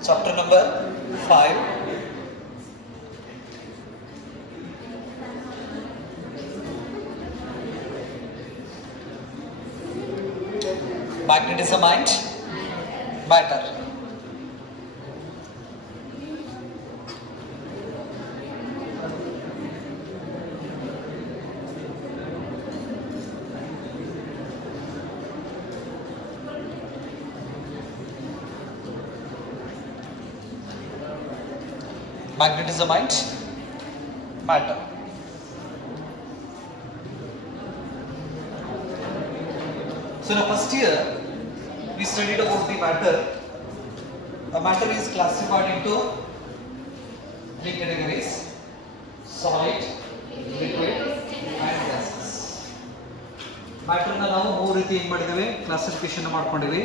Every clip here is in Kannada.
Chapter number 5. Magnetism and matter. Magnetism and matter. So in the first year, we studied about the matter. The matter is classified into three categories: solid, liquid, and gases. Matter na ನಾವು ಮೂರು ರೀತಿ ಏನು ಮಾಡಿದ್ದೇವೆ, ಕ್ಲಾಸಿಫಿಕೇಶನ್ ಮಾಡ್ಕೊಂಡಿವಿ,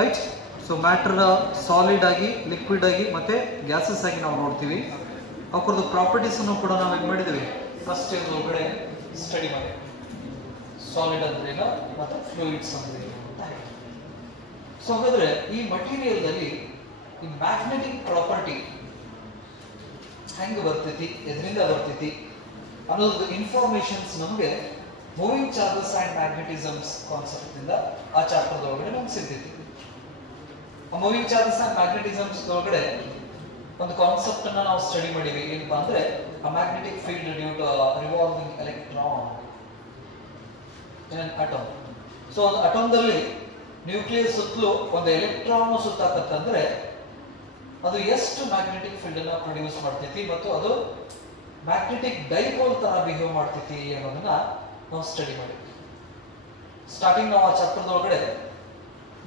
ರೈಟ್? ಸೊ ಮ್ಯಾಟರ್ ಸಾಲಿಡ್ ಆಗಿ, ಲಿಕ್ವಿಡ್ ಆಗಿ ಮತ್ತೆ ಗ್ಯಾಸಸ್ ಆಗಿ ನಾವು ನೋಡ್ತೀವಿ. ಅವರದ್ದು ಪ್ರಾಪರ್ಟೀಸ್ ಅನ್ನು ಕೂಡ ನಾವು ಏನು ಮಾಡಿದ್ದೀವಿ, ಫಸ್ಟ್ ಇಯರ್ ಒಳಗಡೆ ಸ್ಟಡಿ ಮಾಡಿ. ಸಾಲಿಡ್ ಅಂದ್ರೆ ಏನು ಮತ್ತೆ ಫ್ಲೂಯಿಡ್ಸ್ ಅಂದ್ರೆ ಏನು ಅಂತ ಹೇಳಿ. ಸೊ ಹಾಗಾದ್ರೆ ಈ ಮಟೀರಿಯಲ್ ದಲ್ಲಿ ಈ ಮ್ಯಾಗ್ನೆಟಿಕ್ ಪ್ರಾಪರ್ಟಿ ಹೆಂಗೆ ಬರ್ತೈತಿ, ಎದರಿಂದ ಬರ್ತೈತಿ ಅನ್ನೋದು ಇನ್ಫಾರ್ಮೇಶನ್ಸ್ ನಮಗೆ ಮೂವಿಂಗ್ ಚಾರ್ಜಸ್ ಅಂಡ್ ಮ್ಯಾಗ್ನೆಟಿಸಮ್ಸ್ ಕಾನ್ಸೆಪ್ಟ್ ಇಂದ ಆ ಚಾಪ್ಟರ್ ಒಳಗಡೆ ನಮ್ಗೆ ಸಿಗ್ತೈತಿ. ಮೂವಿಂಗ್ ಚಾರ್ಜಸ್ ಅಂಡ್ ಮ್ಯಾಗ್ನೆಟಿಸಮ್ಸ್ ಒಳಗಡೆ ಒಂದು ಕಾನ್ಸೆಪ್ಟ್ ಅನ್ನ ನಾವು ಸ್ಟಡಿ ಮಾಡಿವಿ. ಏನಪ್ಪಾ ಅಂದ್ರೆ a magnetic field due to a revolving electron in an atom. So ಒಂದು ಅಟಮ್ದಲ್ಲಿ ನ್ಯೂಕ್ಲಿಯಸ್ ಸುತ್ತಲೂ ಒಂದು ಎಲೆಕ್ಟ್ರಾನ್ ಸುತ್ತಾಕತ್ತಂದ್ರೆ ಅದು ಎಷ್ಟು ಮ್ಯಾಗ್ನೆಟಿಕ್ ಫೀಲ್ಡ್ ಅನ್ನ ಪ್ರೊಡ್ಯೂಸ್ ಮಾಡ್ತೈತಿ ಮತ್ತು ಅದು ಮ್ಯಾಗ್ನೆಟಿಕ್ ಡೈಪೋಲ್ ತರ ಬಿಹೇವ್ ಮಾಡ್ತೈತಿ ಅನ್ನೋದನ್ನ ನಾವು ಸ್ಟಡಿ ಮಾಡಿದ್ವಿ. ಸ್ಟಾರ್ಟಿಂಗ್ ನಾವು ಆ ಚಾಪ್ಟರ್ ಒಳಗಡೆ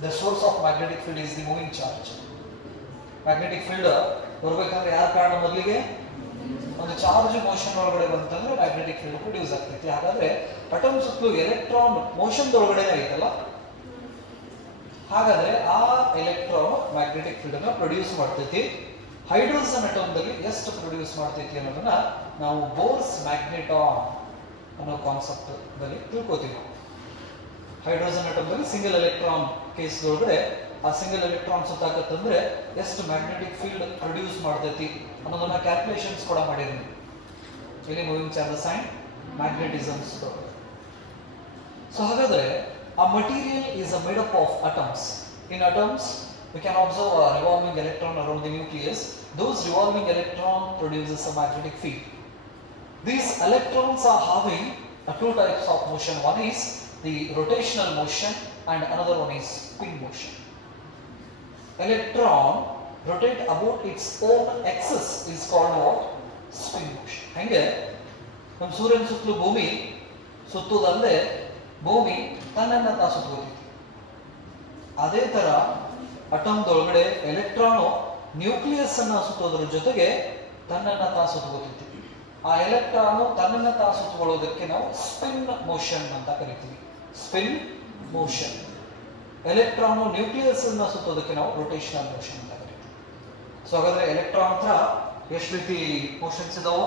the source of magnetic field is the moving charge. Magnetic field ಬರಬೇಕಂದ್ರೆ ಯಾರ ಕಾರಣ, ಮೊದಲಿಗೆ ಒಂದು ಚಾರ್ಜ್ ಮೋಷನ್ ಒಳಗಡೆ ಬಂತಂದ್ರೆ ಮ್ಯಾಗ್ನೆಟಿಕ್ ಫೀಲ್ಡ್ ಪ್ರೊಡ್ಯೂಸ್ ಆಗ್ತೈತಿ. ಹಾಗಾದ್ರೆ ಅಟಮ್ ಸುತ್ತಲೂ ಎಲೆಕ್ಟ್ರಾನ್ ಮೋಷನ್ ಒಳಗಡೆ ಐತಲ್ಲ, ಹಾಗಾದ್ರೆ ಆ ಎಲೆಕ್ಟ್ರಾನ್ ಮ್ಯಾಗ್ನೆಟಿಕ್ ಫೀಲ್ಡ್ ಅನ್ನ ಪ್ರೊಡ್ಯೂಸ್ ಮಾಡ್ತೈತಿ. ಹೈಡ್ರೋಜನ್ ಅಟಮ್ ದಲ್ಲಿ ಎಷ್ಟು ಪ್ರೊಡ್ಯೂಸ್ ಮಾಡ್ತೈತಿ ಅನ್ನೋದನ್ನ ನಾವು ಬೋರ್ಸ್ ಮ್ಯಾಗ್ನೆಟಾನ್ ಅನ್ನೋ ಕಾನ್ಸೆಪ್ಟ್ ದಲ್ಲಿ ತಿಳ್ಕೊತೀವಿ. ಹೈಡ್ರೋಜನ್ ಅಟಮ್ ದಲ್ಲಿ ಸಿಂಗಲ್ ಎಲೆಕ್ಟ್ರಾನ್ ಕೇಸ್ ಒಳಗಡೆ ಆ ಸಿಂಗಲ್ ಎಲೆಕ್ಟ್ರಾನ್ ಸುತ್ತಾಕತ್ತಂದ್ರೆ ಎಷ್ಟು ಮ್ಯಾಗ್ನೆಟಿಕ್ ಫೀಲ್ಡ್ ಪ್ರೊಡ್ಯೂಸ್ ಮಾಡ್ತೈತಿ ಅನ್ನೋದನ್ನ ಕ್ಯಾಲ್ಕುಲೇಷನ್ಸ್ ಕೂಡ ಮಾಡಿದ್ವಿ ಇಲ್ಲಿ ಮೂವಿಂಗ್ ಚಾರ್ಜಸ್ ಅಂಡ್ ಮ್ಯಾಗ್ನೆಟಿಸಮ್ಸ್. ಸೊ ಹಾಗಾದ್ರೆ ಆ material is made up of atoms. In atoms we can observe a revolving electron around the nucleus. Those revolving electron produces a magnetic field. These electrons are having two types of motion. One is the rotational motion and another one is spin motion. Electron rotate about its own axis is called what? Spin motion. ಹಂಗೆ ನಮ್ಮ ಸೂರ್ಯನ ಸುತ್ತಲೂ ಭೂಮಿ ಸುತ್ತುವುದಲ್ಲದೆ ಭೂಮಿ ತನ್ನನ್ನ ತಾ ಸುತ್ತುತ್ತಿತ್ತು. ಅದೇ ತರ ಅಟಮ್ದೊಳಗಡೆ ಎಲೆಕ್ಟ್ರಾನು ನ್ಯೂಕ್ಲಿಯಸ್ ಅನ್ನ ಸುತ್ತೋದ್ರ ಜೊತೆಗೆ ತನ್ನನ್ನ ತಾ ಸುತ್ತುತ್ತಿತ್ತು. ಆ ಎಲೆಕ್ಟ್ರಾನು ತನ್ನನ್ನ ತಾ ಸುತ್ತುಕೊಳ್ಳೋದಕ್ಕೆ ನಾವು ಸ್ಪಿನ್ ಮೋಷನ್ ಅಂತ ಕರಿತೀವಿ. Spin motion. ಎಲೆಕ್ಟ್ರಾನ್ ನ್ಯೂಕ್ಲಿಯಸ್ ಅನ್ನ ಸುತ್ತೋದಕ್ಕೆ ನಾವು ರೊಟೇಷನಲ್ ಮೋಷನ್ ಅಂತ ಕರಿತೀವಿ. ಸೊ ಹಾಗಾದ್ರೆ ಎಲೆಕ್ಟ್ರಾನ್ ಹತ್ರ ಎಷ್ಟು ರೀತಿ ಮೋಷನ್ಸ್ ಇದಾವೋ?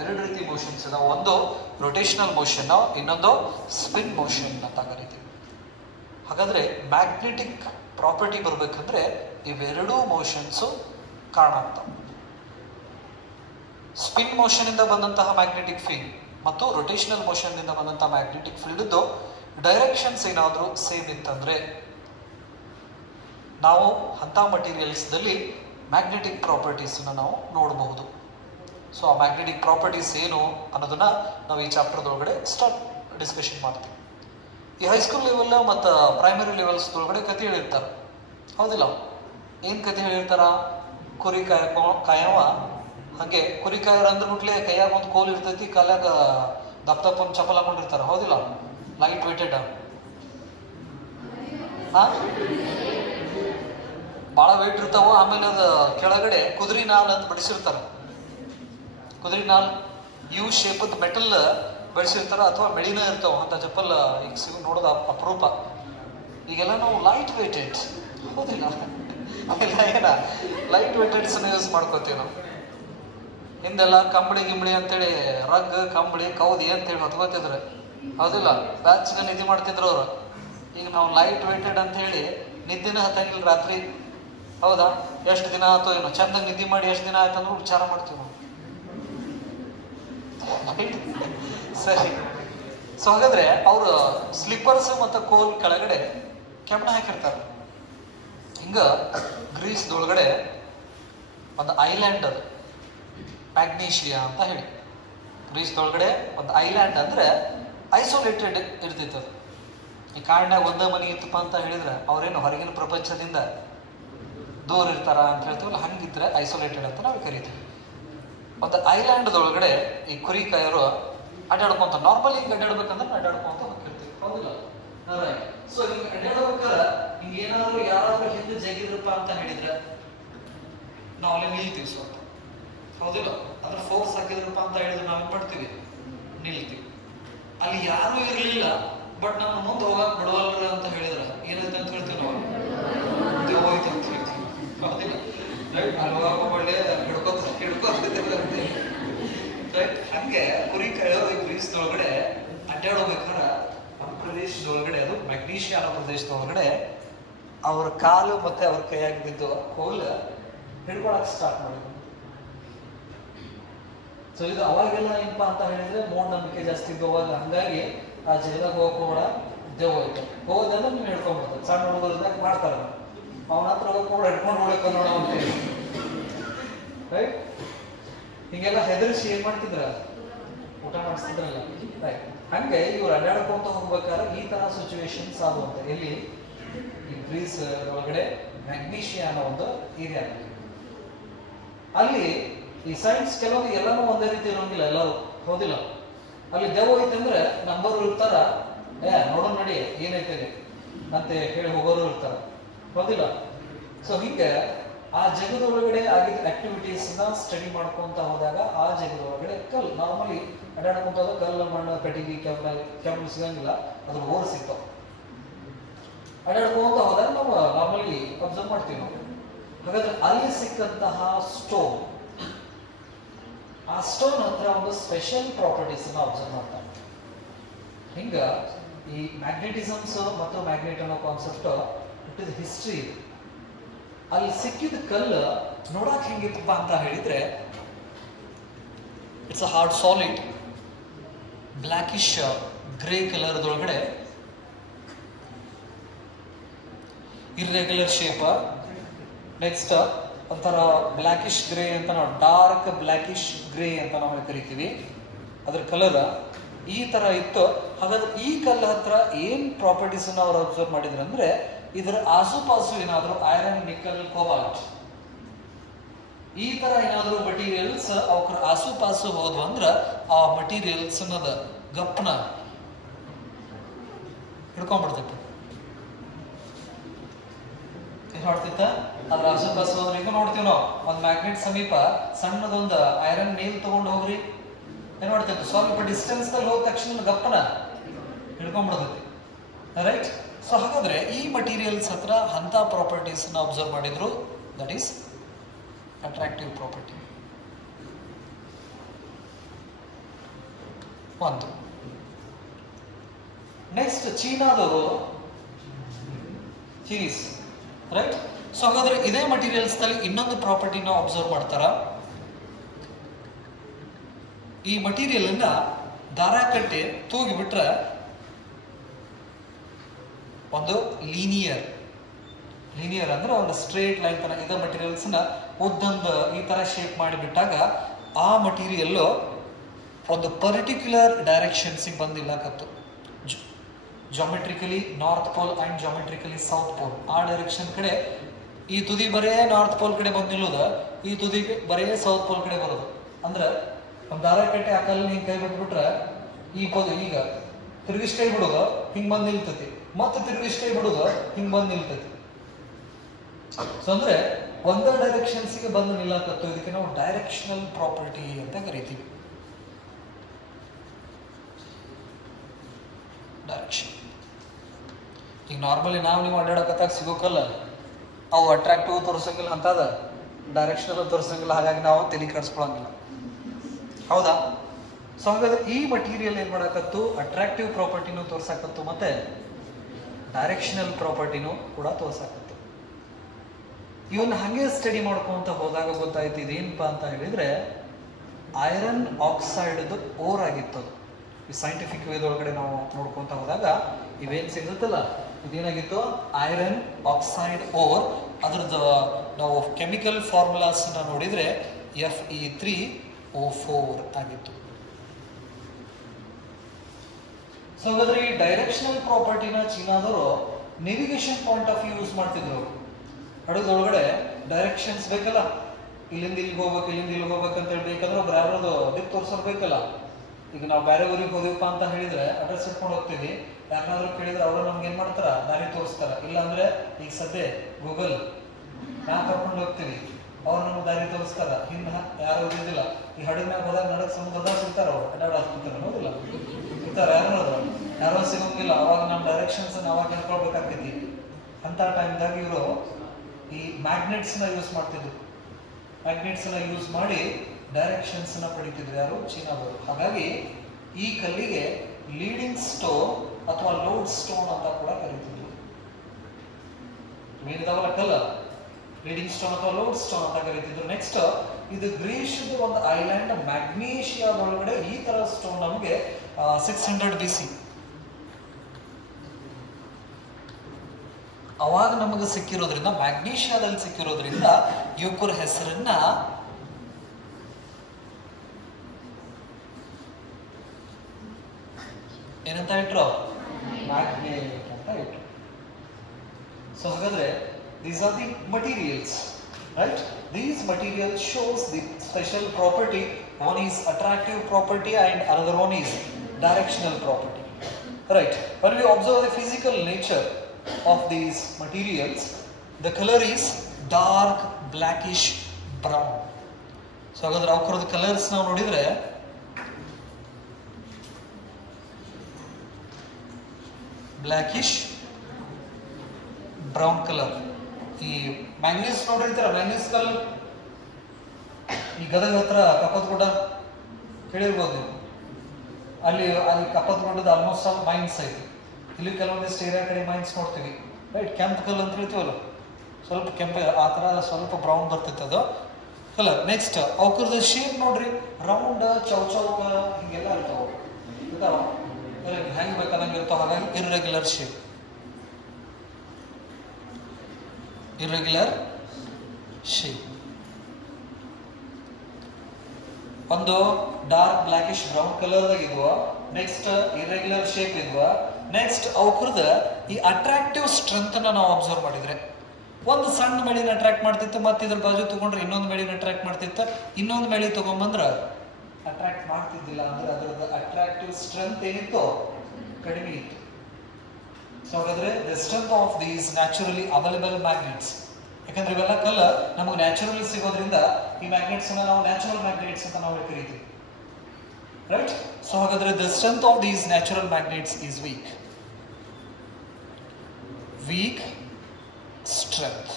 ಎರಡು ರೀತಿ ಮೋಷನ್ಸ್ ಇದಾವೆ. ಒಂದು ರೊಟೇಷನಲ್ ಮೋಷನ್, ಇನ್ನೊಂದು ಸ್ಪಿನ್ ಮೋಷನ್ ಅಂತ ಕರಿತೀವಿ. ಹಾಗಾದ್ರೆ ಮ್ಯಾಗ್ನೆಟಿಕ್ ಪ್ರಾಪರ್ಟಿ ಬರ್ಬೇಕಂದ್ರೆ ಇವೆರಡೂ ಮೋಷನ್ಸ್ ಕಾರಣ ಆಗ್ತಾವ. ಸ್ಪಿನ್ ಮೋಷನ್ ಇಂದ ಬಂದಂತಹ ಮ್ಯಾಗ್ನೆಟಿಕ್ ಫೀಲ್ಡ್ ಮತ್ತು ರೊಟೇಷನಲ್ ಮೋಷನ್ ಇಂದ ಬಂದಂತಹ ಮ್ಯಾಗ್ನೆಟಿಕ್ ಫೀಲ್ಡ್ ಡೈರೆಕ್ಷನ್ಸ್ ಏನಾದರೂ ಸೇಮ್ ಇತ್ತಂದ್ರೆ ನಾವು ಅಂತ ಮಟೀರಿಯಲ್ಸ್ ದಲ್ಲಿ ಮ್ಯಾಗ್ನೆಟಿಕ್ ಪ್ರಾಪರ್ಟೀಸ್ ನಾವು ನೋಡಬಹುದು. ಸೊ ಆ ಮ್ಯಾಗ್ನೆಟಿಕ್ ಪ್ರಾಪರ್ಟೀಸ್ ಏನು ಅನ್ನೋದನ್ನ ನಾವು ಈ ಚಾಪ್ಟರ್ ಒಳಗಡೆ ಸ್ಟಾರ್ಟ್ ಡಿಸ್ಕಷನ್ ಮಾಡ್ತೀವಿ. ಈ ಹೈಸ್ಕೂಲ್ ಲೆವೆಲ್ ಮತ್ತು ಪ್ರೈಮರಿ ಲೆವೆಲ್ಸ್ ಒಳಗಡೆ ಕತೆ ಹೇಳಿರ್ತಾರೆ, ಹೌದಿಲ್ಲ? ಏನ್ ಕತೆ ಹೇಳಿರ್ತಾರ? ಕುರಿ ಕಾಯವ ಹಾಗೆ ಕುರಿ ಕಾಯರ ಅಂದ್ರೆ ಬಿಟ್ಲೆ ಕೈಯಾಗ ಒಂದು ಕೋಲ್ ಇರ್ತೈತಿ, ಕಾಲಾಗ ದಪ್ಪ ದಪ್ಪ ಒಂದು ಚಪ್ಪಲ್ ಹಾಕೊಂಡಿರ್ತಾರ, ಹೌದಿಲ್ಲ? ಲೈಟ್ ವೇಟೆಡ್, ಭಾಳ ವೇಟ್ ಇರ್ತಾವ. ಆಮೇಲೆ ಅದು ಕೆಳಗಡೆ ಕುದುರೆ ನಾಲ್ ಅಂತ ಬಡಿಸಿರ್ತಾರ. ಕುದುರೆ ನಾಲ್ ಯು ಶೇಪದ ಮೆಟಲ್ ಬೆಳೆಸಿರ್ತಾರ, ಅಥವಾ ಮೆಳಿನ ಇರ್ತಾವ. ಅಂತ ಚಪ್ಪಲ್ ಈಗ ನೋಡೋದು ಅಪರೂಪ. ಈಗೆಲ್ಲ ನಾವು ಲೈಟ್ ವೇಟೆಡ್, ಹೌದಿಲ್ಲ? ಏನ ಲೈಟ್ ವೇಟೆಡ್ಸ್ ಯೂಸ್ ಮಾಡ್ಕೋತೀವಿ ನಾವು. ಹಿಂದೆಲ್ಲ ಕಂಬಳಿ ಗಿಂಬಳಿ ಅಂತೇಳಿ ರಗ್ ಕಂಬಳಿ ಕೌದಿ ಅಂತೇಳಿ ಹೊತ್ಕೋತಿದ್ರು, ಹೌದಿಲ್ಲ? ಬ್ಯಾಚ್ಗೆ ನಿದ್ದೆ ಮಾಡ್ತಿದ್ರು ಅವರು. ಈಗ ನಾವು ಲೈಟ್ ವೇಟೆಡ್ ಅಂತ ಹೇಳಿ ನಿದ್ದೆನ ಹತ್ತಂಗಿಲ್ಲ ರಾತ್ರಿ. ಹೌದಾ? ಎಷ್ಟು ದಿನ ಆಯ್ತು ಏನೋ ಚಂದ ನಿದ್ದೆ ಮಾಡಿ ಎಷ್ಟು ದಿನ ಆಯ್ತು ಅಂದ್ರೆ ವಿಚಾರ ಮಾಡ್ತೀವಿ ನಾವು. ಸರಿ. ಸೊ ಹಾಗಾದ್ರೆ ಅವರು ಸ್ಲಿಪ್ಪರ್ಸ್ ಮತ್ತು ಕೋಲ್ ಕೆಳಗಡೆ ಕೆಮ್ಮಣ ಹಾಕಿರ್ತಾರೆ. ಹಿಂಗ ಗ್ರೀಸ್ದೊಳಗಡೆ ಒಂದು ಐಲ್ಯಾಂಡ್ ಅದು ಮ್ಯಾಗ್ನೀಷಿಯಾ ಅಂತ ಹೇಳಿ. ಗ್ರೀಸ್ದೊಳಗಡೆ ಒಂದು ಐಲ್ಯಾಂಡ್ ಅಂದ್ರೆ ಐಸೋಲೇಟೆಡ್ ಇರ್ತಿತ್ತು ಅದು. ಈ ಕಾಡಿನಾಗ ಒಂದೇ ಮನೆ ಇತ್ತಪ್ಪ ಅಂತ ಹೇಳಿದ್ರೆ ಅವ್ರೇನು ಹೊರಗಿನ ಪ್ರಪಂಚದಿಂದ ದೂರ ಇರ್ತಾರ ಅಂತ ಹೇಳ್ತೀವಲ್ಲ, ಹಂಗಿದ್ರೆ ಐಸೋಲೇಟೆಡ್ ಅಂತ ನಾವು ಕರಿತೀವಿ. ಒಂದು ಐಲ್ಯಾಂಡ್ದೊಳಗಡೆ ಈ ಕುರಿ ಕಾಯರು ಅಡ್ಡಾಡ್ಕೊಂತ, ನಾರ್ಮಲಿ ಹಿಂಗೆ ಅಡ್ಡಾಡ್ಬೇಕಂದ್ರೆ ಅಡ್ಡಾಡ್ಕೊಂತ ಹೋಗಿರ್ತೀವಿ, ಹೌದಿಲ್ಲ? ಸೊ ಹಿಂಗೆ ಅಡ್ಡಾಡ್ಬೇಕಾದ್ರೆ ಹಿಂಗೆ ಏನಾದ್ರು ಯಾರಾದ್ರೂ ಹಿಂದೆ ಜಗಿದ್ರಪ್ಪ ಅಂತ ಹೇಳಿದ್ರೆ ನಾವು ಅಲ್ಲಿ ನಿಲ್ತೀವಿ ಸ್ವಲ್ಪ, ಹೌದಿಲ್ಲ? ಅಂದ್ರೆ ಫೋರ್ಸ್ ಹಾಕಿದ್ರಪ್ಪ ಅಂತ ಹೇಳಿದ್ರೆ ನಾವೇನ್ ಮಾಡ್ತೀವಿ? ನಿಲ್ತೀವಿ. ಅಲ್ಲಿ ಯಾರು ಇರ್ಲಿಲ್ಲ ಬಟ್ ನಮ್ಮ ಮುಂದೆ ಹೋಗಕ್ ಬಿಡವಲ್ರ ಅಂತ ಹೇಳಿದ್ರ ಏನೈತೆ ಅಂತ ಹೇಳ್ತೀವಿ ನಾವು? ದೇವ್ ಹೋಯ್ತು ಅಂತ ಹೇಳ್ತೀವಿ, ಹೌದಿಲ್ಲ? ಅಲ್ಲಿ ಹೋಗಕ್ಕೆ ಒಳ್ಳೆ ರೈಟ್. ಹಂಗೆ ಕುರಿ ಕಾಯೋರು ಈ ಗ್ರೀಸ್ದೊಳಗಡೆ ಅಡ್ಡಾಡೋಬೇಕಾದ್ರೆ ನಮ್ಮ ಪ್ರದೇಶದೊಳಗಡೆ, ಅದು ಮ್ಯಾಗ್ನೀಷಿಯಾ ಅನ್ನೋ ಪ್ರದೇಶದೊಳಗಡೆ ಅವ್ರ ಕಾಲು ಮತ್ತೆ ಅವ್ರ ಕೈಯಾಗಿ ಬಿದ್ದು ಕೋಲ್ ಹಿಡ್ಕೊಳಕ್ ಸ್ಟಾರ್ಟ್ ಮಾಡಿದ್ರು. ಸೊ ಇದು ಅವಾಗೆಲ್ಲ ಏನಪ್ಪಾ ಅಂತ ಹೇಳಿದ್ರೆ ಮೂಢನಂಬಿಕೆ ಜಾಸ್ತಿ ಇದ್ದು ಅವಾಗ. ಹಂಗಾಗಿ ಆ ಜೈಲಾಗ ಹೋಗಕ್ ಹೋಗೋಣ, ದೇವ್ ಹೋಯ್ತು ಹೋಗೋದೆಲ್ಲ ನೀವು ಹಿಡ್ಕೊಂಡ್ಬಿಡ್ತಾರೆ. ಸಣ್ಣ ಹುಡುಗರದಾಗ ಮಾಡ್ತಾರ, ಅವನ ಹತ್ರ ಹೋಗಕ್ ಕೂಡ ಹಿಡ್ಕೊಂಡು ಹೋಗಕ್ಕೆ ನೋಡ ಅಂತ ಹೇಳಿ, ರೈಟ್? ಹಿಂಗೆಲ್ಲ ಹೆದರ್ಸಿ ಏನ್ ಮಾಡ್ತಿದ್ರ? ಊಟ ಮಾಡಿಸ್ತಿದ್ರಲ್ಲ, ರೈಟ್? ಹಂಗೆ ಇವ್ರು ಅಡ್ಡಾಡ್ಕೊಂತ ಹೋಗ್ಬೇಕಾದ್ರೆ ಈ ತರ ಸಿಚುವೇಶನ್ಸ್ ಆಗುವಂತ. ಎಲ್ಲಿ? ಈ ಗ್ರೀಸ್ ಒಳಗಡೆ ಮ್ಯಾಗ್ನೀಷಿಯಾ ಅನ್ನೋ ಒಂದು ಏರಿಯಾ. ಅಲ್ಲಿ ಈ ಸೈನ್ಸ್ ಕೆಲವು ಎಲ್ಲಾನು ಒಂದೇ ರೀತಿ ಇರೋಂಗಿಲ್ಲ ಎಲ್ಲರೂ, ಹೌದಿಲ್ಲ? ಅಲ್ಲಿ ದೆವ್ವ ಐತಂದ್ರೆ ನಂಬರ್ ಇರ್ತಾರ, ನೋಡೋಣ ನಡಿ ಏನೈತೆ ಅಂತ ಹೇಳಿ ಹೋಗೋರು ಇರ್ತಾರ, ಹೌದಿಲ್ಲ? ಸೊ ಹಿಂಗೆ ಆ ಜಗದೊಳಗಡೆ ಆಗಿದ್ದ ಆಕ್ಟಿವಿಟೀಸ್ ನ ಸ್ಟಡಿ ಮಾಡ್ಕೊಂತ ಹೋದಾಗ ಆ ಜಗದೊಳಗಡೆ ಕಲ್ ನಾರ್ಮಲಿ ಅಡ್ಡಾಡ್ಕೊಂತ ಹೋದಾಗ ಕಲ್ಲು, ಮಣ್ಣು, ಕಟ್ಟಿಗೆ, ಕೆಮ್ಮು ಸಿಗಂಗಿಲ್ಲ, ಅದ್ರ ಓರ್ ಸಿಗ್ತಾವ. ಅಡ್ಡಾಡ್ಕೊಂತ ಹೋದಾಗ ನಾವು ನಾರ್ಮಲಿ ಅಬ್ಸರ್ವ್ ಮಾಡ್ತೀವಿ ನಾವು. ಹಾಗಾದ್ರೆ ಅಲ್ಲಿ ಸಿಕ್ಕಂತಹ ಸ್ಟೋನ್, ಆ ಸ್ಟೋನ್ ಹತ್ರ ಒಂದು ಸ್ಪೆಷಲ್ ಪ್ರಾಪರ್ಟೀಸ್ ಅನ್ನ ಅಬ್ಸರ್ವ್ ಮಾಡ್ತಾರೆ. ಹಿಂಗ ಈ ಮ್ಯಾಗ್ನೆಟಿಸಮ್ಸ್ ಮತ್ತು ಮ್ಯಾಗ್ನೆಟ್ ಅನ್ನೋ ಕಾನ್ಸೆಪ್ಟ್ ಹುಟ್ಟಿದ ಹಿಸ್ಟ್ರಿ ಇದೆ. ಅಲ್ಲಿ ಸಿಕ್ಕಿದ ಕಲ್ಲು ನೋಡಕ್ ಹೆಂಗಿತ್ತಪ್ಪ ಅಂತ ಹೇಳಿದ್ರೆ, it's a hard solid blackish grey ಕಲರ್ದೊಳಗಡೆ ಇರ್ರೆಗ್ಯುಲರ್ ಶೇಪ್. ನೆಕ್ಸ್ಟ್ ಒಂಥರ ಬ್ಲ್ಯಾಕಿಶ್ ಗ್ರೇ ಅಂತ ನಾವು ಡಾರ್ಕ್ ಬ್ಲ್ಯಾಕಿಶ್ ಗ್ರೇ ಅಂತ ನಾವು ಕರಿತೀವಿ. ಅದ್ರ ಕಲರ್ ಈ ತರ ಇತ್ತು. ಹಾಗಾದ್ರೆ ಈ ಕಲ್ಲು ಹತ್ರ ಏನ್ ಪ್ರಾಪರ್ಟೀಸ್ ಅನ್ನ ಅವ್ರು ಅಬ್ಸರ್ವ್ ಮಾಡಿದ್ರು ಅಂದ್ರೆ, ಇದರ ಆಸುಪಾಸು ಏನಾದ್ರು ಐರನ್, ನಿಕಲ್, ಕೋಬಾಲ್ಟ್ ಈ ತರ ಏನಾದ್ರು ಮಟೀರಿಯಲ್ಸ್ ಅವ್ರ ಆಸುಪಾಸು ಹೋದ್ವು ಅಂದ್ರ ಆ ಮಟೀರಿಯಲ್ಸ್ ಅನ್ನದ ಗಪ್ನ ಹಿಡ್ಕೊಂಡ್ಬಿಡ್ತೈತಿ. ಏನ್ ಮಾಡ್ತಿತ್ತ? ಅದ್ರ ಆಸುಪಾಸು ಹೋದ್ರೆ ಈಗ ನೋಡ್ತೀವಿ ನಾವು ಒಂದ್ ಮ್ಯಾಗ್ನೆಟ್ ಸಮೀಪ ಸಣ್ಣದೊಂದು ಐರನ್ ನೇಲ್ ತಗೊಂಡು ಹೋಗ್ರಿ, ಏನ್ ಮಾಡ್ತೈತಿ? ಸ್ವಲ್ಪ ಡಿಸ್ಟೆನ್ಸ್ ನಲ್ಲಿ ಹೋದ ತಕ್ಷಣ ಗಪ್ಪನ ಹಿಡ್ಕೊಂಡ್ಬಿಡ್ತೈತಿ, ರೈಟ್? ಸೊ ಹಾಗಾದ್ರೆ ಈ ಮಟೀರಿಯಲ್ಸ್ ಹತ್ರ ಅಂತ ಪ್ರಾಪರ್ಟೀಸ್ ನ ಅಬ್ಸರ್ವ್ ಮಾಡಿದ್ರು, ದಟ್ ಈಸ್ ಅಟ್ರಾಕ್ಟಿವ್ ಪ್ರಾಪರ್ಟಿ. ಒಂದು. ನೆಕ್ಸ್ಟ್ ಚೀನಾದವರು, ಚೀನೀಸ್, ರೈಟ್? ಸೊ ಹಾಗಾದ್ರೆ ಇದೇ ಮಟೀರಿಯಲ್ಸ್ ನಲ್ಲಿ ಇನ್ನೊಂದು ಪ್ರಾಪರ್ಟಿನ ಅಬ್ಸರ್ವ್ ಮಾಡ್ತಾರ. ಈ ಮಟೀರಿಯಲ್ ಅನ್ನ ದಾರ ಕಟ್ಟಿ ತೂಗಿ ಬಿಟ್ರೆ ಒಂದು ಲೀನಿಯರ್ ಅಂದ್ರೆ ಒಂದು ಸ್ಟ್ರೇಟ್ ಲೈನ್ ತರ ಇದ ಮಟೀರಿಯಲ್ಸ್ ನ ಉದ್ದೊಂದು ಈ ತರ ಶೇಪ್ ಮಾಡಿಬಿಟ್ಟಾಗ ಆ ಮಟೀರಿಯಲ್ ಒಂದು ಪರ್ಟಿಕ್ಯುಲರ್ ಡೈರೆಕ್ಷನ್ಸ್ ಬಂದಿಲ್ಲಕತ್ತು. Geometrically north pole and geometrically south pole, ಆ ಡೈರೆಕ್ಷನ್ ಕಡೆ ಈ ತುದಿ ಬರೇ ನಾರ್ತ್ ಪೋಲ್ ಕಡೆ ಬಂದ್ ನಿಲ್ಲೋದ, ಈ ತುದಿ ಬರೇ ಸೌತ್ ಪೋಲ್ ಕಡೆ ಬರೋದು. ಅಂದ್ರೆ ಒಂದ್ ದಾರ ಕಟ್ಟೆ ಆ ಕಲ್ಲಿ ಹಿಂಗ್ ಕೈ ಬಿಟ್ಬಿಟ್ರೆ ಈ ಪೋದು ಈಗ ತಿರುಗಿಸ್ ಕೈ ಬಿಡೋದು ಹಿಂಗ್ ಬಂದ್ ನಿಲ್ತತಿ, ಮತ್ತೆ ತಿರುಗಿಸ್ ಕೈ ಬಿಡೋದು ಹಿಂಗ್ ಬಂದ್ ನಿಲ್ತತಿ. ಸೊ ಅಂದ್ರೆ ಒಂದೇ ಡೈರೆಕ್ಷನ್ಸ್ ಗೆ ಬಂದು ನಿಲ್ಲಕತ್ತು. ಇದಕ್ಕೆ ನಾವು ಡೈರೆಕ್ಷನಲ್ ಪ್ರಾಪರ್ಟಿ ಅಂತ ಕರಿತೀವಿ. ಡೈರೆಕ್ಷನ್ ಈಗ ನಾರ್ಮಲಿ ನೀವು ಅಡ್ಡಾಡಕತ್ತಾಗ ಸಿಗೋಕಲ್ಲ, ಅವು ಅಟ್ರಾಕ್ಟಿವ್ ತೋರ್ಸಂಗಿಲ್ಲ ಅಂತದ, ಡೈರೆಕ್ಷನಲ್ ತೋರ್ಸಂಗಿಲ್ಲ. ಹಾಗಾಗಿ ನಾವು ತಲೆ ಕೆಡಿಸ್ಕೊಳಂಗಿಲ್ಲ, ಹೌದಾ? ಸೊ ಹಾಗಾದ್ರೆ ಈ ಮಟೀರಿಯಲ್ ಏನ್ ಮಾಡಕತ್ತು? ಅಟ್ರಾಕ್ಟಿವ್ ಪ್ರಾಪರ್ಟಿನೂ ತೋರ್ಸಾಕತ್ತು ಮತ್ತೆ ಡೈರೆಕ್ಷನಲ್ ಪ್ರಾಪರ್ಟಿನೂ ಕೂಡ ತೋರ್ಸಾಕತ್ತು. ಇವನ್ನ ಹಂಗೆ ಸ್ಟಡಿ ಮಾಡ್ಕೊಂತ ಹೋದಾಗ ಗೊತ್ತಾಯ್ತು ಇದೇನಪ್ಪ ಅಂತ ಹೇಳಿದ್ರೆ ಐರನ್ ಆಕ್ಸೈಡ್ ಓರ್ ಆಗಿತ್ತು ಅದು. ಈ ಸೈಂಟಿಫಿಕ್ ವೇದೊಳಗಡೆ ನಾವು ನೋಡ್ಕೊಂತ ಹೋದಾಗ ಇವೇನ್ ಸಿಗುತ್ತಲ್ಲ ಇದೇನಾಗಿತ್ತು ಐರನ್ ಆಕ್ಸೈಡ್ ಓರ್. ಅದ್ರದ್ದು ನಾವು ಕೆಮಿಕಲ್ ಫಾರ್ಮುಲಾಸ್ ನೋಡಿದ್ರೆ Fe3O4 ಆಗಿತ್ತು. ಸೊ ಹಾಗಾದ್ರೆ ಈ ಡೈರೆಕ್ಷನಲ್ ಪ್ರಾಪರ್ಟಿನ ಚೀನಾದವರು navigation point of view use ಮಾಡ್ತಿದ್ರು. ಹಡಗದೊಳಗಡೆ ಡೈರೆಕ್ಷನ್ಸ್ ಬೇಕಲ್ಲ, ಇಲ್ಲಿಂದ ಇಲ್ಲಿಗೆ ಹೋಗ್ಬೇಕು, ಇಲ್ಲಿಂದ ಇಲ್ಲಿಗೆ ಹೋಗ್ಬೇಕು ಅಂತ ಹೇಳ್ಬೇಕಂದ್ರೆ ಒಬ್ರು ಯಾರು ದಿಕ್ ತೋರ್ಸೋರ್ ಬೇಕಲ್ಲ. ಈಗ ನಾವು ಬೇರೆ ಊರಿಗೆ ಹೋದಿವಪ್ಪ ಅಂತ ಹೇಳಿದ್ರೆ ಅಡ್ರೆಸ್ ಇಟ್ಕೊಂಡು ಹೋಗ್ತೀವಿ, ಯಾರನ್ನಾದ್ರೂ ಕೇಳಿದ್ರೆ ಅವರು ನಮ್ಗೆ ಏನ್ ಮಾಡ್ತಾರ, ದಾರಿ ತೋರಿಸ್ತಾರ. ಇಲ್ಲಾಂದ್ರೆ ಈಗ ಸದ್ಯ ಗೂಗಲ್ ಮ್ಯಾಪ್ ಹಾಕೊಂಡು ಹೋಗ್ತೀವಿ, ಅವ್ರು ನಮ್ಗೆ ದಾರಿ ತೋರಿಸ್ತಾರ. ಹಿಂದ ಯಾರು ಓದಿದ್ದಿಲ್ಲ, ಈ ಹಡಗ್ನಾಗ ಹೋದಾಗ ನಡಕ್ ಸಮುದ್ರದಾಗ ಸಿಗ್ತಾರ, ಅವ್ರು ಅಡ್ಡಾಡ್ತಾರೆ ನೋಡಿಲ್ಲ ಸಿಗ್ತಾರ, ಯಾರೋ ಸಿಗೋಂಗಿಲ್ಲ. ಅವಾಗ ನಮ್ಮ ಡೈರೆಕ್ಷನ್ಸ್ ಅವಾಗ ಹೇಳ್ಕೊಳ್ಬೇಕಾಗ್ತೈತಿ. ಅಂತ ಟೈಮ್ದಾಗ ಇವರು ಈ ಮ್ಯಾಗ್ನೆಟ್ಸ್ ನ ಯೂಸ್ ಮಾಡ್ತಿದ್ರು. ಮ್ಯಾಗ್ನೆಟ್ಸ್ ನ ಯೂಸ್ ಮಾಡಿ ಡೈರೆಕ್ಷನ್ಸ್ ನ ಪಡಿತಿದ್ರು ಯಾರು, ಚೀನಾದವರು. ಹಾಗಾಗಿ ಈ ಕಲ್ಲಿಗೆ ಲೀಡಿಂಗ್ ಸ್ಟೋನ್ ಅಥವಾ ಲೋಡ್ ಸ್ಟೋನ್ ಅಂತ ಕೂಡ ಕರೀತಿದ್ರು. ಮೇಲಿದಾವಲ್ಲ ಕಲ್ಲ, ಲೀಡಿಂಗ್ ಸ್ಟೋನ್ ಅಥವಾ ಲೋಡ್ ಸ್ಟೋನ್ ಅಂತ ಕರೀತಿದ್ರು. ನೆಕ್ಸ್ಟ್ ಇದು ಗ್ರೀಸ್ದ ಒಂದು ಐಲ್ಯಾಂಡ್ ಮ್ಯಾಗ್ನೀಷಿಯಾದೊಳಗಡೆ ಈ ತರ ಸ್ಟೋನ್ ನಮಗೆ 600 BC ಅವಾಗ ನಮಗೆ ಸಿಕ್ಕಿರೋದ್ರಿಂದ, ಮ್ಯಾಗ್ನೀಷಿಯಾದಲ್ಲಿ ಸಿಕ್ಕಿರೋದ್ರಿಂದ ಇವಕ್ಕರ ಹೆಸರನ್ನ ಏನಂತ ಇಟ್ರು, ಮ್ಯಾಗ್ನೆಟ್ ಅಂತ ಇಟ್ರು. ಸೊ ಹಾಗಾದ್ರೆ these are the materials, right? These materials shows the special property. One is attractive property and another one is directional property, right? When we observe the physical nature of these materials, the color is dark blackish brown. So ಹಾಗಾದ್ರೆ ಅವಕರದ ಕಲರ್ಸ್ ನಾವು ನೋಡಿದ್ರೆ ಬ್ಲ್ಯಾಕಿಶ್ ಬ್ರೌನ್ ಕಲರ್. ಈ ಮ್ಯಾಂಗ್ನೀಸ್ ನೋಡಿರ್ತೀರ, ಮ್ಯಾಂಗ್ನೀಸ್ ಕಲರ್ ಈ ಗದಗ ಹತ್ರ ಕಪ್ಪತ್ಗುಡ್ಡ ಕೇಳಿರ್ಬೋದು ನೀವು. ಅಲ್ಲಿ ಕಪ್ಪತ್ಗುಡ್ಡದ ಆಲ್ಮೋಸ್ಟ್ ಆಲ್ ಮೈನ್ಸ್ ಐತಿ. ಇಲ್ಲಿ ಕೆಲವೊಂದಿಷ್ಟು ಏರಿಯಾ ಕಡೆ ಮೈನ್ಸ್ ನೋಡ್ತೀವಿ, ರೈಟ್? ಕೆಂಪು ಕಲ್ ಅಂತ ಹೇಳ್ತೀವಲ್ಲ, ಸ್ವಲ್ಪ ಕೆಂಪ ಆ ತರ ಸ್ವಲ್ಪ ಬ್ರೌನ್ ಬರ್ತೈತೆ ಅದು ಕಲರ್. ನೆಕ್ಸ್ಟ್ ಅವಕರದ ಶೇಪ್ ನೋಡ್ರಿ, ರೌಂಡ್ ಚೌಕ ಹಿಂಗೆಲ್ಲ ಇರ್ತಾವ, ಹೆಂಗ್ ಬೇಕಾದಂಗೆ ಇರ್ತಾವ. ಹಾಗಾಗಿ ಇರ್ರೆಗ್ಯುಲರ್ ಶೇಪ್, ಇರ್ರೆಗ್ಯುಲರ್ ಶೇಪ್. ಒಂದು ಡಾರ್ಕ್ ಬ್ಲ್ಯಾಕಿಶ್ ಬ್ರೌನ್ ಕಲರ್ದಾಗ ಇದ್ವ, ನೆಕ್ಸ್ಟ್ ಇರ್ರೆಗ್ಯುಲರ್ ಶೇಪ್ ಇದ್ವ. ನೆಕ್ಸ್ಟ್ ಅವಕರದ ಈ ಅಟ್ರಾಕ್ಟಿವ್ ಸ್ಟ್ರೆಂತ್ ನಾವು ಅಬ್ಸರ್ವ್ ಮಾಡಿದ್ರೆ, ಒಂದು ಸಣ್ಣ ಮೇಳಿನ ಅಟ್ರಾಕ್ಟ್ ಮಾಡ್ತಿತ್ತು, ಮತ್ತೆ ಇದ್ರ ಬಾಜು ತಗೊಂಡ್ರೆ ಇನ್ನೊಂದು ಮೇಳಿನ ಅಟ್ರಾಕ್ಟ್ ಮಾಡ್ತಿತ್ತು, ಇನ್ನೊಂದು ಮೇಳಿ ತಗೊಂಡ್ಬಂದ್ರ ಅಟ್ರಾಕ್ಟ್ ಮಾಡ್ತಿದ್ದಿಲ್ಲ. ಅಂದ್ರೆ ಅದರದ ಅಟ್ರಾಕ್ಟಿವ್ ಸ್ಟ್ರೆಂತ್ ಏನಿತ್ತು, ಕಡಿಮೆ ಇತ್ತು. ಸೊ ಹಾಗಾದ್ರೆ the strength of these naturally available magnets, ಯಾಕಂದ್ರೆ ಇವೆಲ್ಲ ಕಲ್ಲ ನಮಗೆ ನ್ಯಾಚುರಲಿ ಸಿಗೋದ್ರಿಂದ ಈ ಮ್ಯಾಗ್ನೆಟ್ಸ್ ನಾವು ನ್ಯಾಚುರಲ್ ಮ್ಯಾಗ್ನೆಟ್ಸ್ ಅಂತ ನಾವು ಕರಿತೀವಿ, ರೈಟ್? ಸೊ ಹಾಗಾದ್ರೆ the strength of these natural magnets is weak. Weak strength.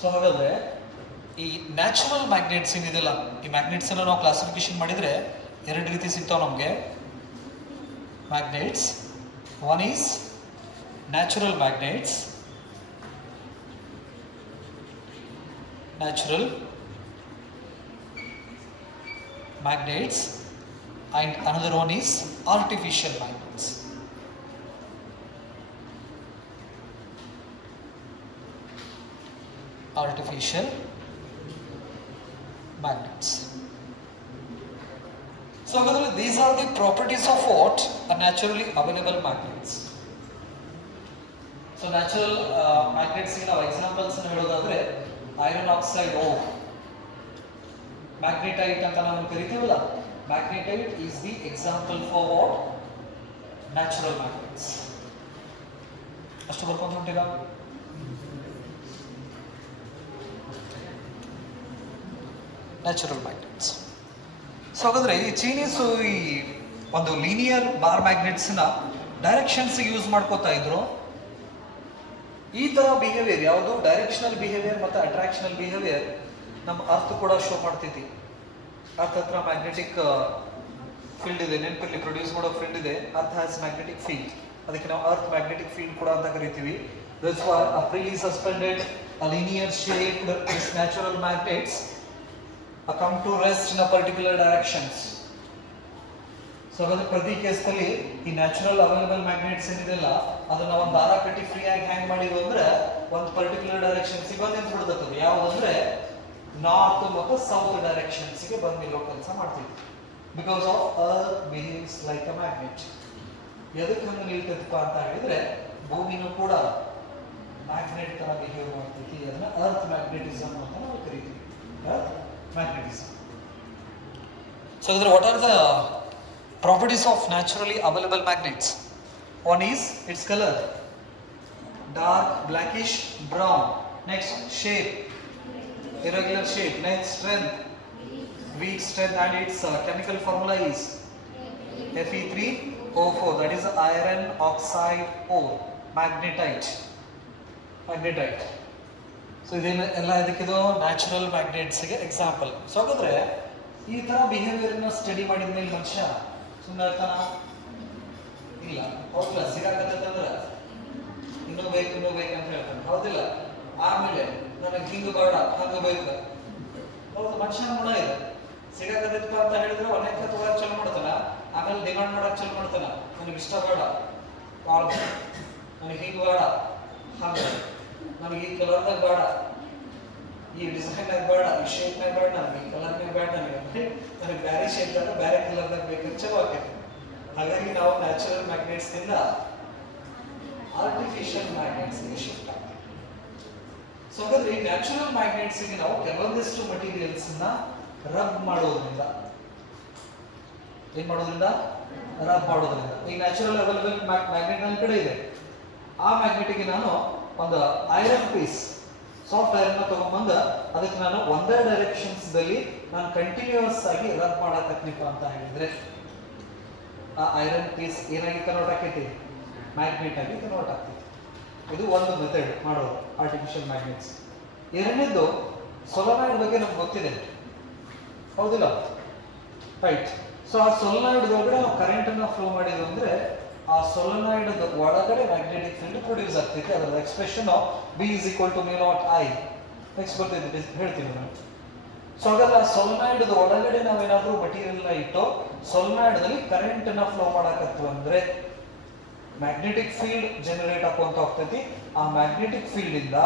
So ಹಾಗಾದ್ರೆ ಈ ನ್ಯಾಚುರಲ್ ಮ್ಯಾಗ್ನೆಟ್ಸ್ ಏನಿದೆಲ್ಲ, ಈ ಮ್ಯಾಗ್ನೆಟ್ಸ್ ಅನ್ನ ನಾವು ಕ್ಲಾಸಿಫಿಕೇಶನ್ ಮಾಡಿದ್ರೆ ಎರಡು ರೀತಿ ಸಿಗ್ತಾವ ನಮಗೆ magnets. One is natural magnets, natural magnets, and another one is artificial magnets. Artificial magnets. So these are the properties of what are naturally available magnets. So natural magnets in our examples ಹೇಳೋದಾದ್ರೆ iron oxide ore, magnetite ಅಂತ ನಾವು ಕರಿತೀವಲ್ಲ, magnetite is the example for what? Natural magnets. ಅಷ್ಟು ಬರ್ಕೊಂಡು ಹೊಂಟಿಲ್ಲ? Natural magnets. ಸೊ ಹಾಗಾದ್ರೆ ಈ ಚೀನೀಸು ಈ ಒಂದು ಲೀನಿಯರ್ ಬಾರ್ ಮ್ಯಾಗ್ನೆಟ್ಸ್ ನ ಡೈರೆಕ್ಷನ್ಸ್ ಯೂಸ್ ಮಾಡ್ಕೋತಾ ಇದ್ರು. ಈ ತರ ಬಿಹೇವಿಯರ್ ಯಾವುದು, ಡೈರೆಕ್ಷನಲ್ ಬಿಹೇವಿಯರ್ ಮತ್ತೆ ಅಟ್ರಾಕ್ಷನಲ್ ಬಿಹೇವಿಯರ್ ನಮ್ಮ ಅರ್ತ್ ಕೂಡ ಶೋ ಮಾಡ್ತೈತಿ. ಅರ್ತ್ ಹತ್ರ ಮ್ಯಾಗ್ನೆಟಿಕ್ ಫೀಲ್ಡ್ ಇದೆ, ನೆನಪಿರ್ಲಿ, ಪ್ರೊಡ್ಯೂಸ್ ಮಾಡೋ ಫೀಲ್ಡ್ ಇದೆ. Earth has magnetic field. ಅದಕ್ಕೆ ನಾವು ಅರ್ತ್ ಮ್ಯಾಗ್ನೆಟಿಕ್ ಫೀಲ್ಡ್ ಕೂಡ ಅಂತ ಕರಿತೀವಿ. That's why a freely suspended, a linear shaped these natural magnets come to rest in a particular directions. So ಹಾಗಾದ್ರೆ ಪ್ರತಿ ಕೇಸ್ನಲ್ಲಿ ಈ ನ್ಯಾಚುರಲ್ ಅವೈಲಬಲ್ ಮ್ಯಾಗ್ನೆಟ್ಸ್ ಏನಿದೆಲ್ಲ ಅದನ್ನ ಒಂದು ದಾರ ಕಟ್ಟಿ ಫ್ರೀ ಆಗಿ ಹ್ಯಾಂಗ್ ಮಾಡಿದ್ವು ಅಂದ್ರೆ ಒಂದು ಪರ್ಟಿಕ್ಯುಲರ್ ಡೈರೆಕ್ಷನ್ಸ್ ಗೆ ಬಂದು ನಿಂತ್ಬಿಡ್ತದೆ. ಯಾವುದಂದ್ರೆ ನಾರ್ತ್ ಮತ್ತು ಸೌತ್ ಡೈರೆಕ್ಷನ್ಸ್ ಗೆ ಬಂದು ನಿಲ್ಲೋ ಕೆಲಸ ಮಾಡ್ತೀವಿ. Because of earth behaves like a magnet. ಎದಕ್ಕೆ ಹಂಗೆ ನಿಲ್ತದಪ್ಪ ಅಂತ ಹೇಳಿದ್ರೆ ಭೂಮಿನೂ ಕೂಡ ಮ್ಯಾಗ್ನೆಟ್ ತರ ಬಿಹೇವ್ ಮಾಡ್ತೈತಿ. ಅದನ್ನ ಅರ್ತ್ ಮ್ಯಾಗ್ನೆಟಿಸಮ್ ಅಂತ ನಾವು ಕರಿತೀವಿ. Earth magnetism. ಸೊ ಹಾಗಾದ್ರೆ what are the properties of naturally available magnets? One is its color, dark blackish brown. Next, shape, irregular shape. Next, strength, weak strength, and its chemical formula is Fe3O4, that is iron oxide ore, magnetite. So ಇದೆಲ್ಲ ಇದಕ್ಕಿದು ನ್ಯಾಚುರಲ್ ಮ್ಯಾಗ್ನೆಟ್ಸ್ ಗೆ ಎಕ್ಸಾಂಪಲ್. ಸೊ ಹಾಗಾದ್ರೆ ಈ ತರ ಬಿಹೇವಿಯರ್ ನ ಸ್ಟಡಿ ಮಾಡಿದ ಮೇಲೆ ಮನುಷ್ಯ ಸುಮ್ಮನೆ ಇರ್ತಾನ? ಇಲ್ಲ, ಹೌದಿಲ್ಲ. ಸಿಗಾಕತ್ತಂದ್ರ ಇನ್ನೂ ಬೇಕು ಅಂತ ಹೇಳ್ತಾನೆ, ಹೌದಿಲ್ಲ. ಆಮೇಲೆ ನನಗೆ ಹಿಂಗ ಬೇಡ ಹಂಗ ಬೇಕು, ಹೌದು. ಮನುಷ್ಯನ ಗುಣ ಇದೆ. ಸಿಗಾಕತ್ತಪ್ಪ ಅಂತ ಹೇಳಿದ್ರೆ ಅನೇಕ ತಗೊಳಕ್ ಚಲೋ ಮಾಡ್ತಾನ, ಆಮೇಲೆ ಡಿಮಾಂಡ್ ಮಾಡಕ್ ಚಲೋ ಮಾಡ್ತಾನ. ನನಗೆ ಇಷ್ಟ ಬೇಡ, ಭಾಳ ನನಗೆ ಹಿಂಗ ಬೇಡ, ಹಂಗ ನನಗೆ ಈ ಕಲರ್ದಾಗ ಬೇಡ, ಈ ಡಿಸೈನ್ ಬೇಡ, ಈ ಶೇಪ್ ನಾಗ ಬೇಡ, ನನಗೆ ಈ ಕಲರ್ ನಾಗ ಬೇಡ, ನನಗೆ ಬೇರೆ ಶೇಪ್ ದಾಗ ಬೇರೆ ಕಲರ್ ದಾಗ ಬೇಕಂತ ಚಲೋ ಆಕೈತಿ. ಹಾಗಾಗಿ ನಾವು ನ್ಯಾಚುರಲ್ ಮ್ಯಾಗ್ನೆಟ್ಸ್ ನಿಂದ ಆರ್ಟಿಫಿಷಿಯಲ್ ಮ್ಯಾಗ್ನೆಟ್ಸ್ ಗೆ ಶಿಫ್ಟ್ ಆಗ್ತೀವಿ. ಸೊ ಹಾಗಾದ್ರೆ ನ್ಯಾಚುರಲ್ ಮ್ಯಾಗ್ನೆಟ್ಸ್ ಗೆ ನಾವು ಕೆಲವೊಂದಿಷ್ಟು ಮಟೀರಿಯಲ್ಸ್ ನ ರಬ್ ಮಾಡೋದ್ರಿಂದ, ಏನ್ ಮಾಡೋದ್ರಿಂದ? ರಬ್ ಮಾಡೋದ್ರಿಂದ. ಈಗ ನ್ಯಾಚುರಲ್ ಅವೈಲಬಲ್ ಮ್ಯಾಗ್ನೆಟ್ ನನ್ನ ಕಡೆ ಇದೆ. ಆ ಮ್ಯಾಗ್ನೆಟಿಗೆ ನಾನು ಒಂದು ಐರನ್ ಪೀಸ್, ಸಾಫ್ಟ್ ಐರನ್ ತಗೊಂಡ್ಬಂದ ಅದಕ್ಕೆ ನಾನು ಒಂದೇ ಡೈರೆಕ್ಷನ್ಸ್ ದಲ್ಲಿ ನಾನು ಕಂಟಿನ್ಯೂಸ್ ಆಗಿ ರಬ್ ಮಾಡಕತ್ನಿಪ್ಪ ಅಂತ ಹೇಳಿದ್ರೆ ಆ ಐರನ್ ಪೀಸ್ ಏನಾಗಿ ಕನ್ವರ್ಟ್ ಆಕೈತಿ? ಮ್ಯಾಗ್ನೆಟ್ ಆಗಿ ಕನ್ವರ್ಟ್ ಆಗ್ತೈತಿ. ಇದು ಒಂದು ಮೆಥಡ್ ಮಾಡೋದು ಆರ್ಟಿಫಿಷಿಯಲ್ ಮ್ಯಾಗ್ನೆಟ್ಸ್. ಎರಡನೇದು ಸೊಲನಾಯ್ಡ್ ಬಗ್ಗೆ ನಮ್ಗೆ ಗೊತ್ತಿದೆ, ಹೌದಿಲ್ಲ? ರೈಟ್. ಸೊ ಆ ಸೊಲನಾಯ್ಡ್ ಒಳಗಡೆ ನಾವು ಕರೆಂಟ್ ಅನ್ನ ಫ್ಲೋ ಮಾಡಿದ್ವಿ ಅಂದ್ರೆ ಆ ಸೊಲನಾಯ್ಡ್ ಒಳಗಡೆ ಮ್ಯಾಗ್ನೆಟಿಕ್ ಫೀಲ್ಡ್ ಪ್ರೊಡ್ಯೂಸ್ ಆಗ್ತೈತಿ. ಅದರ ಎಕ್ಸ್ಪ್ರೆಷನ್ B = μ0I. ನೆಕ್ಸ್ಟ್ ಗೊತ್ತಿದೆ, ಹೇಳ್ತೀನಿ ನಾನು. ಸೊ ಹಾಗಾದ್ರೆ ಆ ಸೊಲನಾಯ್ಡ್ ಒಳಗಡೆ ನಾವೇನಾದ್ರೂ ಮಟೀರಿಯಲ್ ನ ಇಟ್ಟು ಸೊಲನಾಯ್ಡ್ ನಲ್ಲಿ ಕರೆಂಟ್ ಅನ್ನ ಫ್ಲೋ ಮಾಡಕತ್ತೀವಿ ಅಂದ್ರೆ ಮ್ಯಾಗ್ನೆಟಿಕ್ ಫೀಲ್ಡ್ ಜನರೇಟ್ ಆಗುವಂತ ಹೋಗ್ತೈತಿ. ಆ ಮ್ಯಾಗ್ನೆಟಿಕ್ ಫೀಲ್ಡ್ ಇಂದ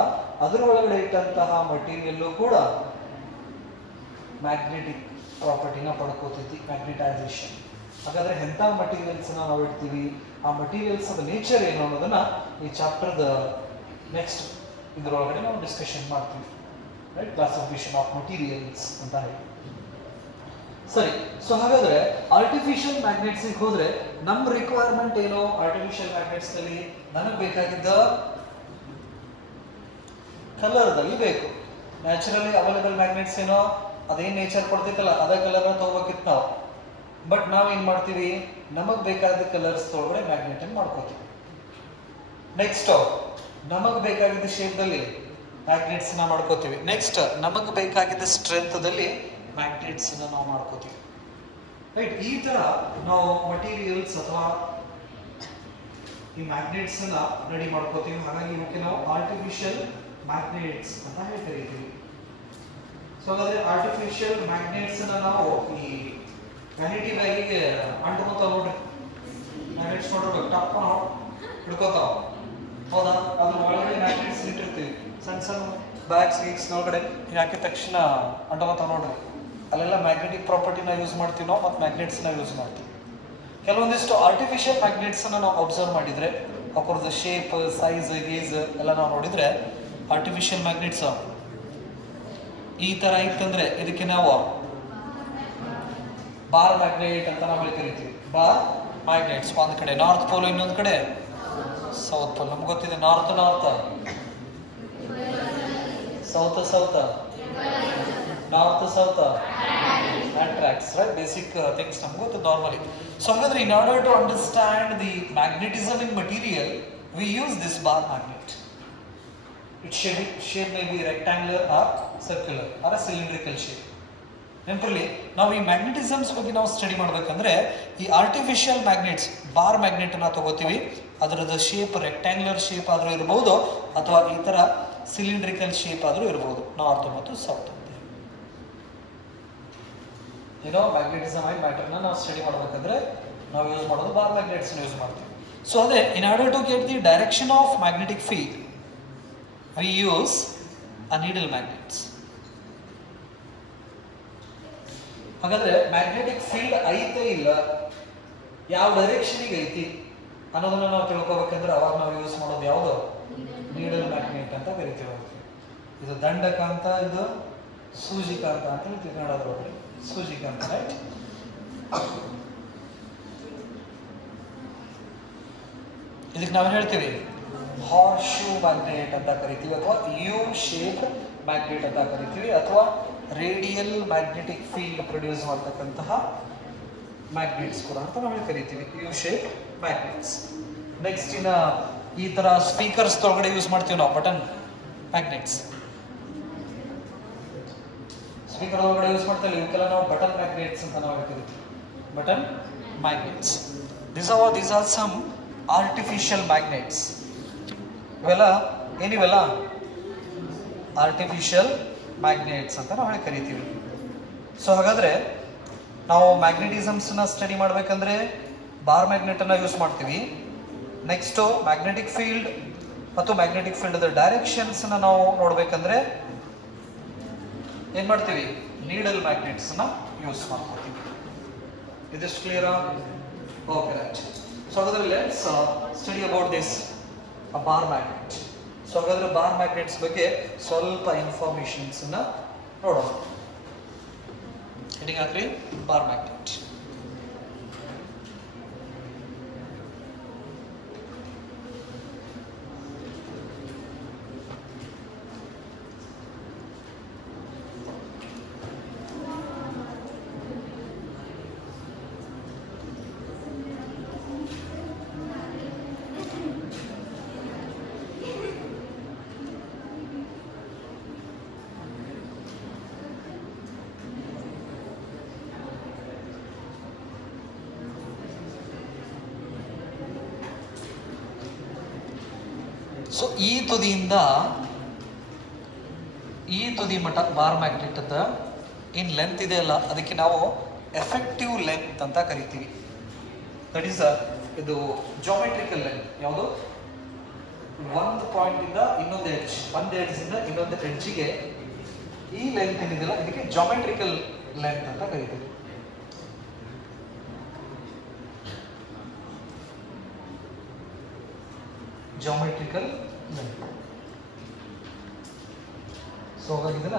ಅದರ ಒಳಗಡೆ ಇಟ್ಟಂತಹ ಮಟೀರಿಯಲ್ ಕೂಡ ಮ್ಯಾಗ್ನೆಟಿಕ್ ಪ್ರಾಪರ್ಟಿನ ಪಡ್ಕೋತೈತಿ, ಮ್ಯಾಗ್ನೆಟೈಸೇಷನ್. ಹಾಗಾದ್ರೆ ಎಂತ ಮಟೀರಿಯಲ್ಸ್ ನಾವು ಇಡ್ತೀವಿ, ಆ ಮಟೀರಿಯಲ್ಸ್ ನೇಚರ್ ಏನು ಅನ್ನೋದನ್ನ ಈ ಚಾಪ್ಟರ್ದ ನೆಕ್ಸ್ಟ್ ಇದರೊಳಗಡೆ ನಾವು ಡಿಸ್ಕಷನ್ ಮಾಡ್ತೀವಿ. ರೈಟ್, ಕ್ಲಾಸಿಫಿಕೇಶನ್ ಆಫ್ ಮಟೀರಿಯಲ್ಸ್ ಅಂತ ಹೇಳಿ. ಸರಿ. ಸೊ ಹಾಗಾದ್ರೆ ಆರ್ಟಿಫಿಷಿಯಲ್ ಮ್ಯಾಗ್ನೆಟ್ಸ್ ಹೋದ್ರೆ ನಮ್ಮ ರಿಕ್ವೈರ್ಮೆಂಟ್ ಏನು? ಆರ್ಟಿಫಿಷಿಯಲ್ ಮ್ಯಾಗ್ನೆಟ್ಸ್ ನಲ್ಲಿ ನನಗೆ ಬೇಕಾಗಿದ್ದ ಕಲರ್ದಲ್ಲಿ ಬೇಕು. ನ್ಯಾಚುರಲಿ ಅವೈಲೇಬಲ್ ಮ್ಯಾಗ್ನೆಟ್ಸ್ ಏನೋ ಅದೇನ್ ನೇಚರ್ ಕೊಡ್ತೈತಲ್ಲ ಅದೇ ಕಲರ್ ತಗೋಬೇಕಿತ್ತು ನಾವು. ಬಟ್ ನಾವೇನ್ ಮಾಡ್ತೀವಿ, ನಮಗ್ ಬೇಕಾದ ಕಲರ್ಸ್ ಒಳಗಡೆ ಮ್ಯಾಗ್ನೆಟ್ ಅನ್ನು ಮಾಡ್ಕೋತೀವಿ. ನೆಕ್ಸ್ಟ್ ನಮಗ್ ಬೇಕಾಗಿದ್ದ ಶೇಪ್ ದಲ್ಲಿ ಮ್ಯಾಗ್ನೆಟ್ಸ್ ನ ಮಾಡ್ಕೋತೀವಿ. ನೆಕ್ಸ್ಟ್ ನಮಗ್ ಬೇಕಾಗಿದ್ದ ಸ್ಟ್ರೆಂತ್ ದಲ್ಲಿ ಮ್ಯಾಗ್ನೆಟ್ಸ್ ನಾವು ಮಾಡ್ಕೋತೀವಿ. ರೈಟ್. ಈ ತರ ನಾವು ಮಟೀರಿಯಲ್ಸ್ ಅಥವಾ ಈ ಮ್ಯಾಗ್ನೆಟ್ಸ್ ನ ರೆಡಿ ಮಾಡ್ಕೋತೀವಿ. ಹಾಗಾಗಿ ಇವಕ್ಕೆ ನಾವು ಆರ್ಟಿಫಿಷಿಯಲ್ ಮ್ಯಾಗ್ನೆಟ್ಸ್ ಅಂತ ಹೇಳಿ ಕರೀತೀವಿ. ಸೊ ಹಾಗಾದ್ರೆ ಆರ್ಟಿಫಿಷಿಯಲ್ ಮ್ಯಾಗ್ನೆಟ್ಸ್ ನ ನಾವು ಈ ವ್ಯಾನಿಟಿ ಬ್ಯಾಗಿಗೆ ಅಂಟ್ಕೋತಾವ ನೋಡ್ರಿ. ಮ್ಯಾಗ್ನೆಟ್ಸ್ ನೋಡ್ರಿ ಟಪ್ ಹಿಡ್ಕೋತಾವ, ಹೌದಾ? ಅದ್ರ ಒಳಗಡೆ ಮ್ಯಾಗ್ನೆಟ್ಸ್ ಇಟ್ಟಿರ್ತೀವಿ. ಸಣ್ಣ ಸಣ್ಣ ಬ್ಯಾಗ್ಸ್ ಗೀಗ್ಸ್ ಒಳಗಡೆ ಹಾಕಿದ ತಕ್ಷಣ ಅಂಟ್ಕೋತಾವ ನೋಡ್ರಿ. ಅಲ್ಲೆಲ್ಲ ಮ್ಯಾಗ್ನೆಟಿಕ್ ಪ್ರಾಪರ್ಟಿನ ಯೂಸ್ ಮಾಡ್ತೀವಿ ನಾವು, ಮತ್ತು ಮ್ಯಾಗ್ನೆಟ್ಸ್ ನ ಯೂಸ್ ಮಾಡ್ತೀವಿ. ಕೆಲವೊಂದಿಷ್ಟು ಆರ್ಟಿಫಿಷಿಯಲ್ ಮ್ಯಾಗ್ನೆಟ್ಸ್ ಅನ್ನ ನಾವು ಅಬ್ಸರ್ವ್ ಮಾಡಿದ್ರೆ ಅವ್ರದ್ದು ಶೇಪ್, ಸೈಜ್, ಗೇಜ್ ಎಲ್ಲ ನಾವು ನೋಡಿದ್ರೆ ಆರ್ಟಿಫಿಷಿಯಲ್ ಮ್ಯಾಗ್ನೆಟ್ಸ್ ಈ ತರ ಇತ್ತಂದ್ರೆ ಇದಕ್ಕೆ ನಾವು ಬಾರ್ ಮ್ಯಾಗ್ನೆಟ್ ಅಂತ ನಾವು ಕರಿತೀವಿ. ಬಾರ್ ಮ್ಯಾಗ್ನೆಟ್ಸ್ ಒಂದ್ ಕಡೆ ನಾರ್ತ್ ಪೋಲ್, ಇನ್ನೊಂದ್ ಕಡೆ ಸೌತ್ ಪೋಲ್. ನಮ್ಗೆ ಗೊತ್ತಿದೆ north north, south south, north south attracts, right? Basic things ನಮ್ಗೆ ಗೊತ್ತು normally. So ಹಾಗಾದ್ರೆ in order to understand the magnetism in material, we use this bar magnet. Its shape may be rectangular or circular or a cylindrical shape. ನೆನಪಲ್ಲಿ ನಾವು ಈ ಮ್ಯಾಗ್ನೆಟಿಸಮ್ಸ್ ಬಗ್ಗೆ ನಾವು ಸ್ಟಡಿ ಮಾಡ್ಬೇಕಂದ್ರೆ ಈ ಆರ್ಟಿಫಿಷಿಯಲ್ ಮ್ಯಾಗ್ನೆಟ್ಸ್ ಬಾರ್ ಮ್ಯಾಗ್ನೆಟ್ ಅನ್ನ ತಗೋತೀವಿ. ಅದರದ ಶೇಪ್ ರೆಕ್ಟ್ಯಾಂಗ್ಯುಲರ್ ಶೇಪ್ ಆದ್ರೂ ಇರಬಹುದು ಅಥವಾ ಈ ತರ ಸಿಲಿಂಡ್ರಿಕಲ್ ಶೇಪ್ ಆದ್ರೂ ಇರಬಹುದು. ನಾರ್ತ್ ಮತ್ತು ಸೌತ್ ಏನೋ ಮ್ಯಾಗ್ನೆಟಿಸಮ್ ಆಗಿ ಮ್ಯಾಟರ್ ನಾವು ಸ್ಟಡಿ ಮಾಡ್ಬೇಕಂದ್ರೆ ನಾವು ಯೂಸ್ ಮಾಡೋದು ಬಾರ್ ಮ್ಯಾಗ್ನೆಟ್ಸ್ ಯೂಸ್ ಮಾಡ್ತೀವಿ. ಸೊ ಅದೇ in order to get the direction of magnetic field we use a needle magnets. ಹಾಗಾದ್ರೆ ಮ್ಯಾಗ್ನೆಟಿಕ್ ಫೀಲ್ಡ್ ಐತೆ ಇಲ್ಲ, ಯಾವ ಡೈರೆಕ್ಷನ್ಗೆ ಐತಿ ಅನ್ನೋದನ್ನ ನಾವು ತಿಳ್ಕೊಬೇಕಂದ್ರೆ ಅವಾಗ ನಾವು ಯೂಸ್ ಮಾಡೋದು ಯಾವುದು? ನೀಡಲ್ ಮ್ಯಾಗ್ನೆಟ್ ಅಂತ ಕರಿತೀವಿ. ಇದು ದಂಡಕಾಂತ, ಇದು ಸೂಜಿಕಾಂತ ಅಂತ ಹೇಳ್ತೀವಿ ಕನ್ನಡದೊಳಗೆ. ಸೂಜಿಕಾಂತ, ರೈಟ್? ಇದಕ್ಕೆ ನಾವೇನು ಹೇಳ್ತೀವಿ? ಹಾರ್ಸ್ ಶೂ ಮ್ಯಾಗ್ನೆಟ್ ಅಂತ ಕರಿತೀವಿ, ಅಥವಾ ಯು ಶೇಪ್ ಮ್ಯಾಗ್ನೆಟ್ ಅಂತ ಕರಿತೀವಿ, ಅಥವಾ ರೇಡಿಯಲ್ ಮ್ಯಾಗ್ನೆಟಿಕ್ ಫೀಲ್ಡ್ ಪ್ರೊಡ್ಯೂಸ್ ಮಾಡ್ತಕ್ಕಂತಹ ಮ್ಯಾಗ್ನೆಟ್ಸ್ ಕೂಡ ಅಂತ ನಾವು ಕರಿತೀವಿ, ಯು ಶೇಪ್ ಮ್ಯಾಗ್ನೆಟ್ಸ್. ನೆಕ್ಸ್ಟ್ ಇನ್ನ ಈ ತರ ಸ್ಪೀಕರ್ಸ್ ಒಳಗಡೆ ಯೂಸ್ ಮಾಡ್ತೀವಿ ನಾವು ಬಟನ್ ಮ್ಯಾಗ್ನೆಟ್ಸ್. ಸ್ಪೀಕರ್ ಒಳಗಡೆ ಯೂಸ್ ಮಾಡ್ತೀವಿ, ಇವಕ್ಕೆಲ್ಲ ನಾವು ಬಟನ್ ಮ್ಯಾಗ್ನೆಟ್ಸ್ ಅಂತ ನಾವು ಹೇಳ್ತೀವಿ, button magnets. These are some artificial magnets. ಇವೆಲ್ಲ ಏನಿವೆಲ್ಲ ಆರ್ಟಿಫಿಷಿಯಲ್ ಮ್ಯಾಗ್ನೆಟ್ಸ್ ಅಂತ ನಾವು ಕರಿತೀವಿ. ಸೊ ಹಾಗಾದ್ರೆ ನಾವು ಮ್ಯಾಗ್ನೆಟಿಸಮ್ಸ್ ನ ಸ್ಟಡಿ ಮಾಡ್ಬೇಕಂದ್ರೆ ಬಾರ್ ಮ್ಯಾಗ್ನೆಟ್ ಅನ್ನ ಯೂಸ್ ಮಾಡ್ತೀವಿ. ನೆಕ್ಸ್ಟ್ ಮ್ಯಾಗ್ನೆಟಿಕ್ ಫೀಲ್ಡ್ ಮತ್ತು ಮ್ಯಾಗ್ನೆಟಿಕ್ ಫೀಲ್ಡ್ ಡೈರೆಕ್ಷನ್ಸ್ ನಾವು ನೋಡ್ಬೇಕಂದ್ರೆ ಏನ್ ಮಾಡ್ತೀವಿ? ನೀಡಲ್ ಮ್ಯಾಗ್ನೆಟ್ಸ್ ನ ಯೂಸ್ ಮಾಡ್ತೀವಿ. ಇದಿಷ್ಟು ಕ್ಲಿಯರ್? Okay, right. ಸೊ ಹಾಗಾದ್ರೆ let's study about this bar magnet. So ಹಾಗಾದ್ರೆ ಬಾರ್ ಮ್ಯಾಗ್ನೆಟ್ಸ್ ಬಗ್ಗೆ ಸ್ವಲ್ಪ ಇನ್ಫಾರ್ಮೇಶನ್ಸ್ ನೋಡೋಣ. ಹೆಡಿಂಗ್ ಹಾಕ್ರಿ, ಬಾರ್ ಮ್ಯಾಗ್ನೆಟ್. ಸೊ ಈ ತುದಿಯಿಂದ ಈ ತುದಿ ಮಟ್ಟ ಬಾರ್ ಮ್ಯಾಗ್ನೆಟ್ ಅಂತ ಏನ್ ಲೆಂತ್ ಇದೆ ಅಲ್ಲ, ಅದಕ್ಕೆ ನಾವು ಎಫೆಕ್ಟಿವ್ ಲೆಂತ್ ಅಂತ ಕರಿತೀವಿ. ದಟ್ ಈಸ್ ಇದು ಜಾಮೆಟ್ರಿಕಲ್ ಲೆಂತ್. ಯಾವುದು? ಒಂದು ಪಾಯಿಂಟ್ ಇಂದ ಇನ್ನೊಂದು ಎಡ್ಜ್, ಒಂದು ಎಡ್ಜ್ ಇಂದ ಇನ್ನೊಂದು ಎಡ್ಜ್ಗೆ ಈ ಲೆಂತ್ ಏನಿದೆಯಲ್ಲ ಇದಕ್ಕೆ ಜಾಮೆಟ್ರಿಕಲ್ ಲೆಂತ್ ಅಂತ ಕರಿತೀವಿ. Geometrical length. ಸೊ ಹಾಗಾಗಿ ಇದನ್ನ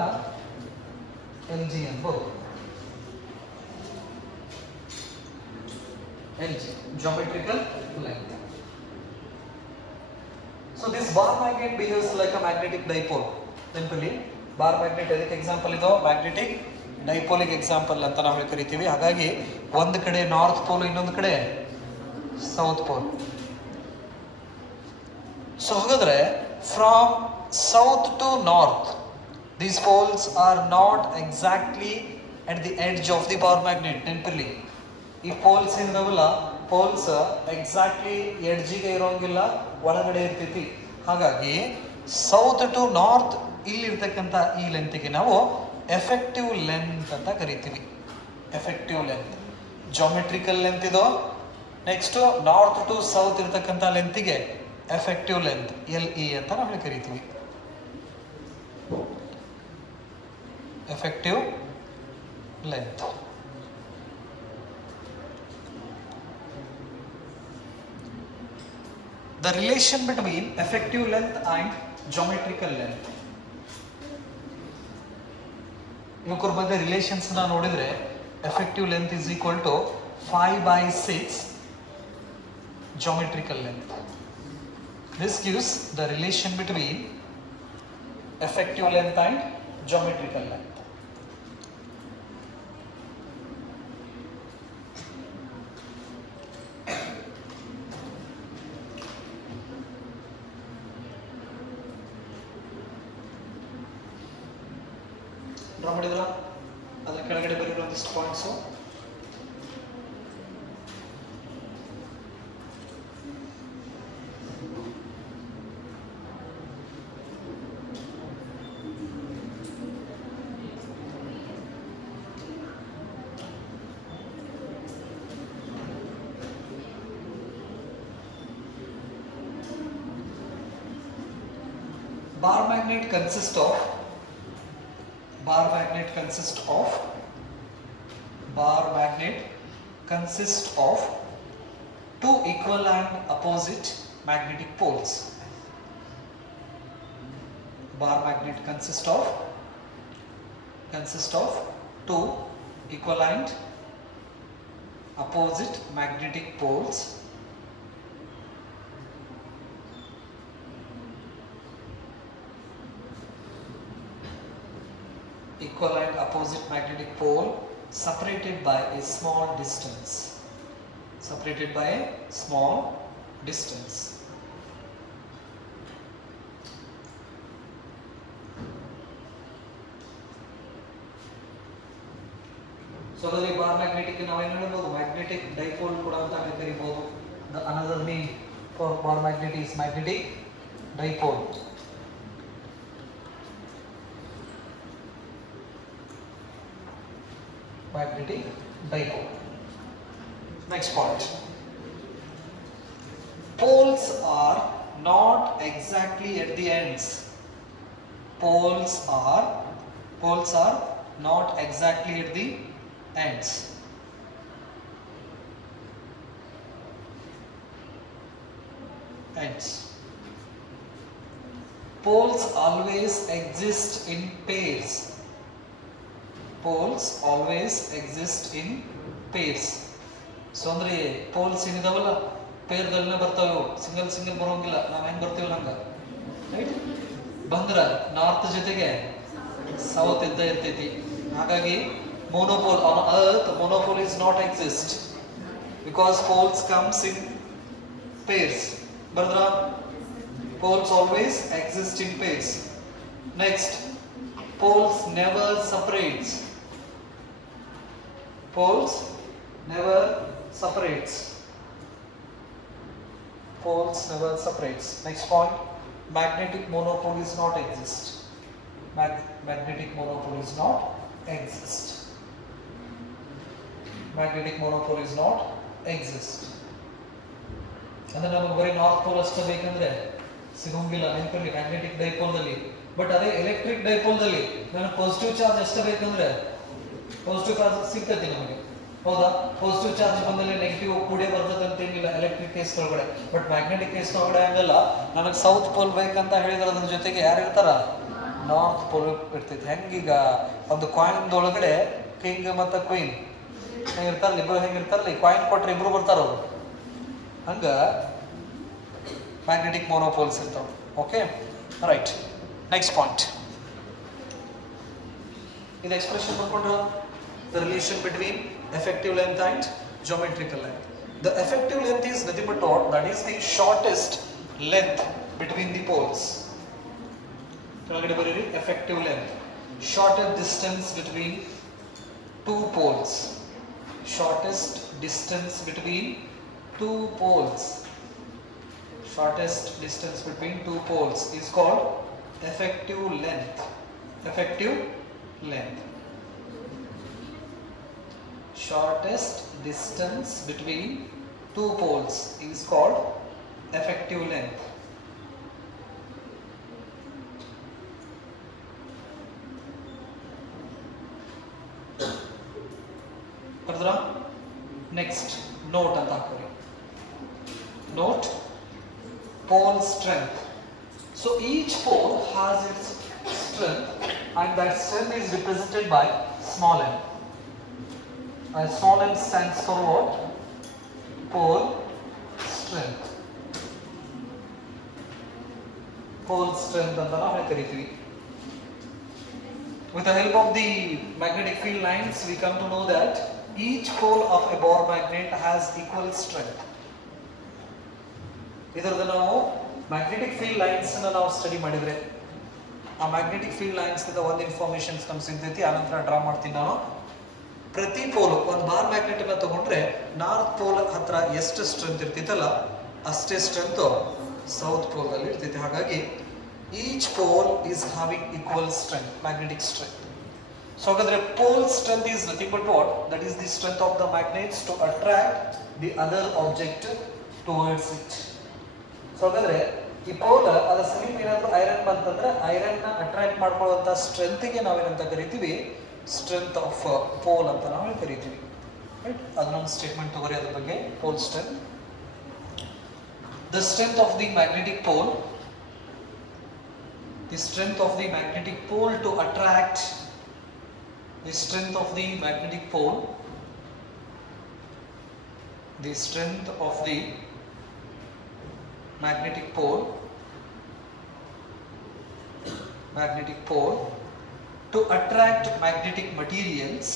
LG ಅನ್ಬೋದು. LG, geometrical length. So this bar magnet behaves like a magnetic dipole. Simply, bar magnet ಅದಕ್ಕೆ ಎಕ್ಸಾಂಪಲ್ ಇದು ಮ್ಯಾಗ್ನೆಟಿಕ್ ಡೈಪೋಲಿಗೆ ಎಕ್ಸಾಂಪಲ್ ಅಂತ ನಾವು ಕರಿತೀವಿ. ಹಾಗಾಗಿ ಒಂದು ಕಡೆ ನಾರ್ತ್ ಪೋಲ್, ಇನ್ನೊಂದು ಕಡೆ ಸೌತ್ ಪೋಲ್. ಸೊ ಹಾಗಾದ್ರೆ from south to north these poles are not exactly at the edge of the bar magnet. ನೆನಪಿರಲಿ, ಈ ಪೋಲ್ಸ್ ಏನಿದಾವಲ್ಲ, ಪೋಲ್ಸ್ ಎಕ್ಸಾಕ್ಟ್ಲಿ ಎಡ್ಜಿಗೆ ಇರೋಂಗಿಲ್ಲ, ಒಳಗಡೆ ಇರ್ತೈತಿ. ಹಾಗಾಗಿ ಸೌತ್ ಟು ನಾರ್ತ್ ಇಲ್ಲಿರ್ತಕ್ಕಂಥ ಈ ಲೆಂತ್ಗೆ ನಾವು ಎಫೆಕ್ಟಿವ್ ಲೆಂತ್ ಅಂತ ಕರಿತೀವಿ. ಎಫೆಕ್ಟಿವ್ ಲೆಂತ್, ಜಾಮೆಟ್ರಿಕಲ್ ಲೆಂತ್ ಇದು. ನೆಕ್ಸ್ಟ್ ನಾರ್ತ್ ಟು ಸೌತ್ ಇರ್ತಕ್ಕಂಥ ಲೆಂತ್ಗೆ ಎಫೆಕ್ಟಿವ್ ಲೆಂತ್ LE ಅಂತ ನಾವು ಕರಿತೀವಿ. effective length. The relation between effective length and geometrical length. ಇವಕ್ಕರ ಮಧ್ಯೆ ರಿಲೇಷನ್ಸ್ ನ ನೋಡಿದ್ರೆ effective length is equal to 5/6 geometrical length. This gives the relation between effective length and geometrical length. Draw ಮಾಡಿದ್ರ ಅದಕ್ಕೆ ಕೆಳಗಡೆ ಬರೀರೋ ಒಂದಿಷ್ಟು points. Bar magnet consists of two equal and opposite magnetic poles. Bar magnet consists of two equal and opposite magnetic poles. Equal and opposite magnetic pole separated by a small distance. So the bar magnetic ನಾವು ಏನು ಹೇಳಬಹುದು, magnetic dipole ಕೂಡ ಅಂತ ಕರೀಬಹುದು. The another name for bar magnet is magnetic dipole. Magnetic dipole. Next point. Poles are not exactly at the ends. Poles are not exactly at the ends. Poles always exist in pairs. So ಅಂದ್ರೆ ಪೋಲ್ಸ್ ಏನಿದಾವಲ್ಲ ಪೇರ್ ದಲ್ಲೇ ಬರ್ತಾವೆ, ಸಿಂಗಲ್ ಬರೋಂಗಿಲ್ಲ. ನಾವು ಹೆಂಗ್ ಬರ್ತೀವಿ ಹಂಗ, ರೈಟ್? ಬಂದ್ರ ನಾರ್ತ್ ಜೊತೆಗೆ ಸೌತ್ ಇದ್ದ ಇರ್ತೈತಿ. ಹಾಗಾಗಿ monopole on earth, monopole is not exist because poles comes in pairs. Bardra, poles always exist in pairs. Next, poles never separates. Next point, magnetic monopole is not exist. Magnetic monopole is not exist. ಅಂದ್ರೆ ನಮಗೆ ಬರೀ ನಾರ್ತ್ ಪೋಲ್ ಅಷ್ಟೇ ಬೇಕಂದ್ರೆ ಸಿಗೋಂಗಿಲ್ಲ, ನೆನಪಿರಲಿ ಮ್ಯಾಗ್ನೆಟಿಕ್ ಡೈಪೋಲ್ ದಲ್ಲಿ. ಬಟ್ ಅದೇ ಎಲೆಕ್ಟ್ರಿಕ್ ಡೈಪೋಲ್ ದಲ್ಲಿ ನನಗೆ ಪಾಸಿಟಿವ್ ಚಾರ್ಜ್ ಅಷ್ಟೇ ಬೇಕಂದ್ರೆ ಪಾಸಿಟಿವ್ ಚಾರ್ಜ್ ಸಿಗ್ತೈತಿ ನಮಗೆ, ಹೌದಾ? ಪಾಸಿಟಿವ್ ಚಾರ್ಜ್ ಬಂದಲ್ಲಿ ನೆಗೆಟಿವ್ ಕೂಡ ಬರ್ತದೆ ಅಂತ ಏನಿಲ್ಲ ಎಲೆಕ್ಟ್ರಿಕ್ ಕೇಸ್ ಒಳಗಡೆ. ಬಟ್ ಮ್ಯಾಗ್ನೆಟಿಕ್ ಕೇಸ್ ಒಳಗಡೆ ಹಂಗಲ್ಲ. ನನಗೆ ಸೌತ್ ಪೋಲ್ ಬೇಕಂತ ಹೇಳಿದ್ರೆ ಅದ್ರ ಜೊತೆಗೆ ಯಾರು ಇರ್ತಾರ? ನಾರ್ತ್ ಪೋಲ್ ಇರ್ತೈತಿ. ಹೆಂಗೀಗ ಒಂದು ಕಾಯಿನ್ ಒಳಗಡೆ ಕಿಂಗ್ ಮತ್ತು ಕ್ವೀನ್ ಹೆಂಗಿರ್ತಾರಲ್ಲ, ಇಬ್ರು ಹೆಂಗಿರ್ತಾರಲ್ಲ, ಈ ಕಾಯಿನ್ ಕೊಟ್ರೆ ಇಬ್ರು ಬರ್ತಾರ ಅವರು. ಹಂಗ ಮ್ಯಾಗ್ನೆಟಿಕ್ ಮೊನೋಪೋಲ್ಸ್ ಇರ್ತಾವ. Okay, right. ನೆಕ್ಸ್ಟ್ ಪಾಯಿಂಟ್, ಇದು expression ಬರ್ಕೊಂಡ್ರ the relation between effective length and geometrical length. The effective length is nothing but what? That is the shortest length between the poles. Effective length, shortest distance between two poles. Shortest distance between two poles. Shortest distance between two poles is called effective length. Shortest distance between two poles is called effective length. Next, note anta hakori. Note, pole strength. So each pole has its strength and that strength is represented by small m. Small m stands for what? Pole strength. Pole strength anta ನಾವು ಕರೀತೀವಿ. With the help of the magnetic field lines, we come to know that each pole of a bar magnet has equal strength. ಇದರದ ನಾವು ಮ್ಯಾಗ್ನೆಟಿಕ್ ಫೀಲ್ಡ್ ಲೈನ್ಸ್ ಅನ್ನು ನಾವು ಸ್ಟಡಿ ಮಾಡಿದ್ರೆ ಆ ಮ್ಯಾಗ್ನೆಟಿಕ್ ಫೀಲ್ಡ್ ಲೈನ್ಸ್ ಇಂದ ಒಂದು ಇನ್ಫಾರ್ಮೇಷನ್ಸ್ ನಮ್ಗೆ ಸಿಗ್ತೈತಿ. ಆನಂತರ ಡ್ರಾ ಮಾಡ್ತೀನಿ ನಾನು. ಪ್ರತಿ ಪೋಲ್ ಒಂದು ಬಾರ್ ಮ್ಯಾಗ್ನೆಟ್ ಅನ್ನ ತಗೊಂಡ್ರೆ ನಾರ್ತ್ ಪೋಲ್ ಹತ್ರ ಎಷ್ಟು ಸ್ಟ್ರೆಂತ್ ಇರ್ತಿತ್ತಲ್ಲ ಅಷ್ಟೇ ಸ್ಟ್ರೆಂತ್ ಸೌತ್ ಪೋಲ್ ಅಲ್ಲಿ ಇರ್ತೈತೆ. ಹಾಗಾಗಿ each pole is having equal strength, magnetic strength. So ಹಾಗಾದ್ರೆ pole strength is nothing but what, that is the strength of the magnets to attract the other object towards it. So ಹಾಗಾದ್ರೆ ಈ ಪೋಲ್ ಅದರ ಸಮೀಪ ಏನಾದ್ರು ಐರನ್ ಬಂತಂದ್ರೆ ಐರನ್ ನ ಅಟ್ರಾಕ್ಟ್ ಮಾಡ್ಕೊಳ್ಳುವಂತ ಸ್ಟ್ರೆಂತ್ಗೆ ನಾವೇನಂತ ಕರಿತೀವಿ, ಸ್ಟ್ರೆಂತ್ ಆಫ್ ಪೋಲ್ ಅಂತ ನಾವು ಕರಿತೀವಿ. ರೈಟ್, ಅದನ್ನೊಂದು ಸ್ಟೇಟ್ಮೆಂಟ್ ತಗೋರಿ ಅದ್ರ ಬಗ್ಗೆ. Pole strength, the strength of the magnetic pole, the strength of the magnetic pole to attract, the strength of the magnetic pole, the strength of the magnetic pole to attract magnetic materials,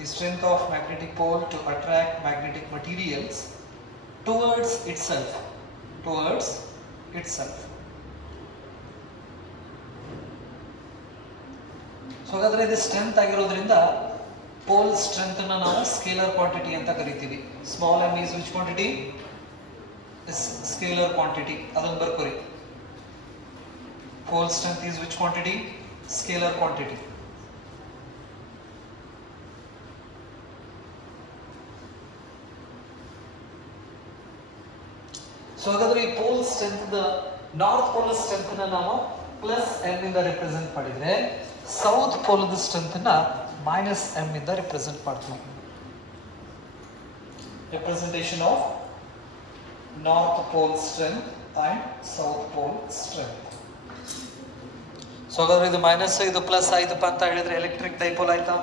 the strength of magnetic pole to attract magnetic materials towards itself. So ಹಾಗಾದ್ರೆ ಇದು ಸ್ಟ್ರೆಂತ್ ಆಗಿರೋದ್ರಿಂದ ಪೋಲ್ ಸ್ಟ್ರೆಂತ್ ಅನ್ನ ನಾವು ಸ್ಕೇಲರ್ ಕ್ವಾಂಟಿಟಿ ಅಂತ ಕರಿತೀವಿ. Small m is which quantity? is scalar quantity. ಅದನ್ನ ಬರ್ಕೋರಿ. pole strength is which quantity? scalar quantity. ಸೊ ಹಾಗಾದ್ರೆ ಈ pole strength, north pole strength ನ ನಾವು ಪ್ಲಸ್ ಎಂ ಇಂದ ರಿಪ್ರೆಸೆಂಟ್ ಮಾಡಿದ್ರೆ ಸೌತ್ ಪೋಲ್ ಸ್ಟ್ರೆಂತ್ ನ ಮೈನಸ್ ಎಂ ಇಂದ ರಿಪ್ರೆಸೆಂಟ್ ಮಾಡ್ತೀವಿ. Representation of north pole strength and south pole strength. So ಹಾಗಾದ್ರೆ ಇದು ಮೈನಸ್ ಇದು ಪ್ಲಸ್ ಆಯ್ತಪ್ಪ ಅಂತ ಹೇಳಿದ್ರೆ ಎಲೆಕ್ಟ್ರಿಕ್ ಡೈಪೋಲ್ ಆಯ್ತಾ?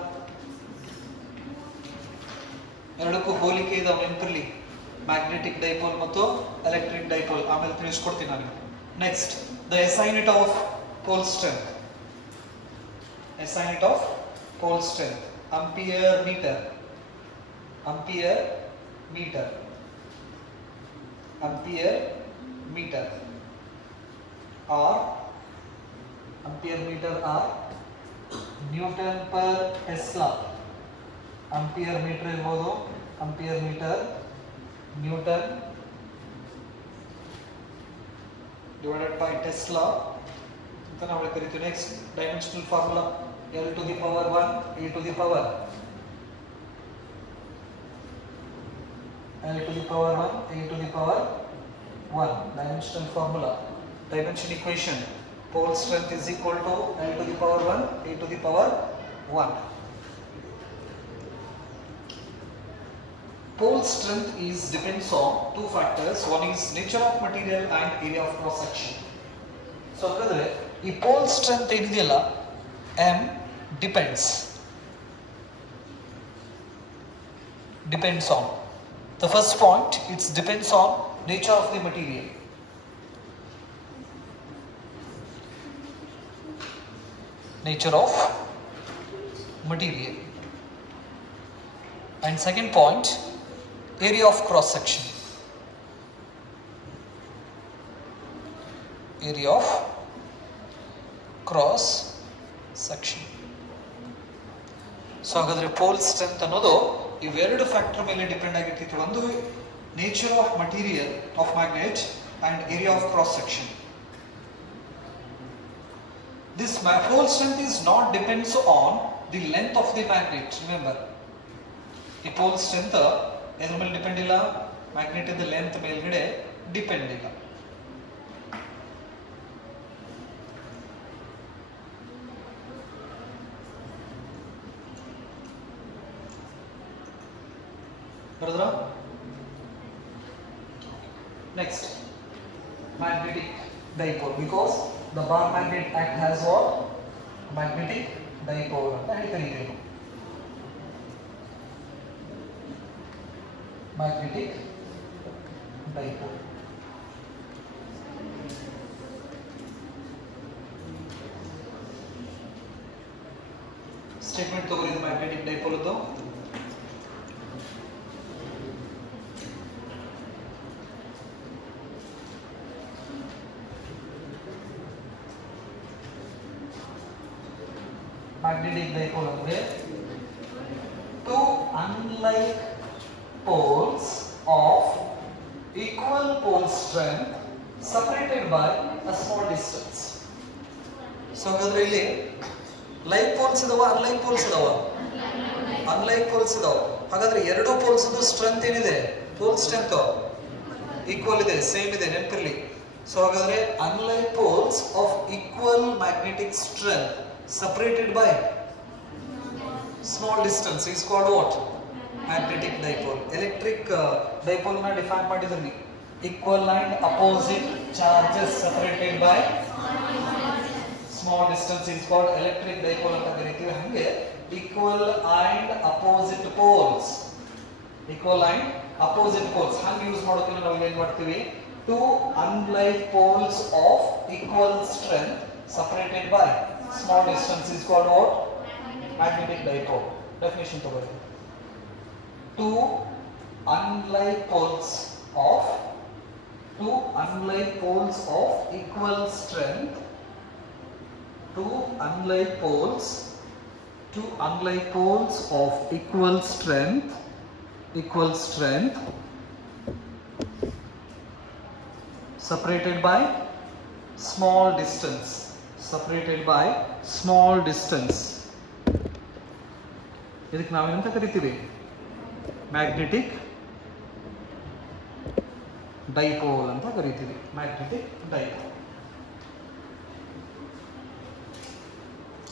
ಎರಡಕ್ಕೂ ಹೋಲಿಕೆ ಇದಾವೆ ನೆನಪಿರ್ಲಿ, ಮ್ಯಾಗ್ನೆಟಿಕ್ ಡೈಪೋಲ್ ಮತ್ತು ಎಲೆಕ್ಟ್ರಿಕ್ ಡೈಪೋಲ್. ಆಮೇಲೆ ತಿಳಿಸ್ಕೊಡ್ತೀನಿ ನಾನು. Next, the SI unit of pole strength. SI unit of pole strength ampere metre. Ampere metre or newton per tesla. Ampere metre ಇರ್ಬೋದು, ampere metre Newton divided by Tesla ಅಂತ ನಾವು ಕರಿತೀವಿ. Next, dimensional formula L to the power 1 A to the power L to the power 1 A to the power 1. Dimensional formula, dimension equation, pole strength is equal to L to the power 1 A to the power 1. Pole strength depends on two factors. One is nature of material and area of cross section. So ಹಾಗಾದ್ರೆ ಈ pole strength ಏನಿದೆಯಲ್ಲ M depends on the first point. It depends on nature of the material. Nature of material. And second point, area of cross section. Area of cross section. So ಹಾಗಾದ್ರೆ ಪೋಲ್ ಸ್ಟ್ರೆಂತ್ ಅನ್ನೋದು ಇವೆರಡು ಫ್ಯಾಕ್ಟರ್ ಮೇಲೆ ಡಿಪೆಂಡ್ ಆಗಿರ್ತಿತ್ತು. ಒಂದು nature of material of magnet and area of cross section. This pole strength is not depends on the length of the magnet. Remember, ಈ ಪೋಲ್ ಸ್ಟ್ರೆಂತ್ ಎದ್ರ ಮೇಲೆ ಡಿಪೆಂಡ್ ಇಲ್ಲ, ಮ್ಯಾಗ್ನೆಟ್ ಇಂದ ಲೆಂತ್ ಮೇಲ್ಗಡೆ ಡಿಪೆಂಡ್ ಇಲ್ಲ. ಬರದ್ರ? Next, magnetic dipole, because the bar magnet act has what? Magnetic dipole ಅಂತ ಹೇಳಿ ಕರೀತೀವಿ. Magnetic dipole. ಸ್ಟೇಟ್ಮೆಂಟ್ ತಗೋರಿ ಮ್ಯಾಗ್ನೆಟಿಕ್ ಡೈಪೋಲ್ ಅದು. magnetic dipole ಅಂದ್ರೆ unlike poles of equal pole strength separated by a small distance. So ಹಾಗಾದ್ರೆ ಇಲ್ಲಿ ಲೈಕ್ ಪೋಲ್ಸ್ ಇದಾವ, ಅನ್ಲೈಕ್ ಪೋಲ್ಸ್ ಇದಾವ? ಅನ್ಲೈಕ್ ಪೋಲ್ಸ್ ಇದಾವ. ಹಾಗಾದ್ರೆ ಎರಡು ಪೋಲ್ಸ್ ಸ್ಟ್ರೆಂತ್ ಏನಿದೆ? ಪೋಲ್ ಸ್ಟ್ರೆಂತ್ ಈಕ್ವಲ್ ಇದೆ, ಸೇಮ್ ಇದೆ, ನೆನಪಿರಲಿ. ಸೊ ಹಾಗಾದ್ರೆ unlike poles of equal magnetic strength separated by small distance is called what? Magnetic dipole. Electric dipole na define ಮಾಡಿದ್ರಿ. Equal and opposite charges separated by small distance is called electric dipole ಅಂತ ಕರೀತೀವಿ. ಹಾಗೆ equal and opposite poles. Equal and opposite poles. ಹಾಗೆ ಯೂಸ್ ಮಾಡೋದಕ್ಕೆ ನಾವು ಏನು ಮಾಡ್ತೀವಿ? Two unlike poles of equal strength separated by small distance is called what? Magnetic dipole. Definition ತಗೊಳ್ಳಿ. Two unlike poles of equal strength. Two unlike poles of equal strength separated by small distance. ಇದಕ್ಕೆ ನಾವೇನಂತ ಕರಿತೀವಿ? ಮ್ಯಾಗ್ನೆಟಿಕ್ ಡೈಪೋಲ್ ಅಂತ ಕರಿತೀವಿ. Magnetic dipole.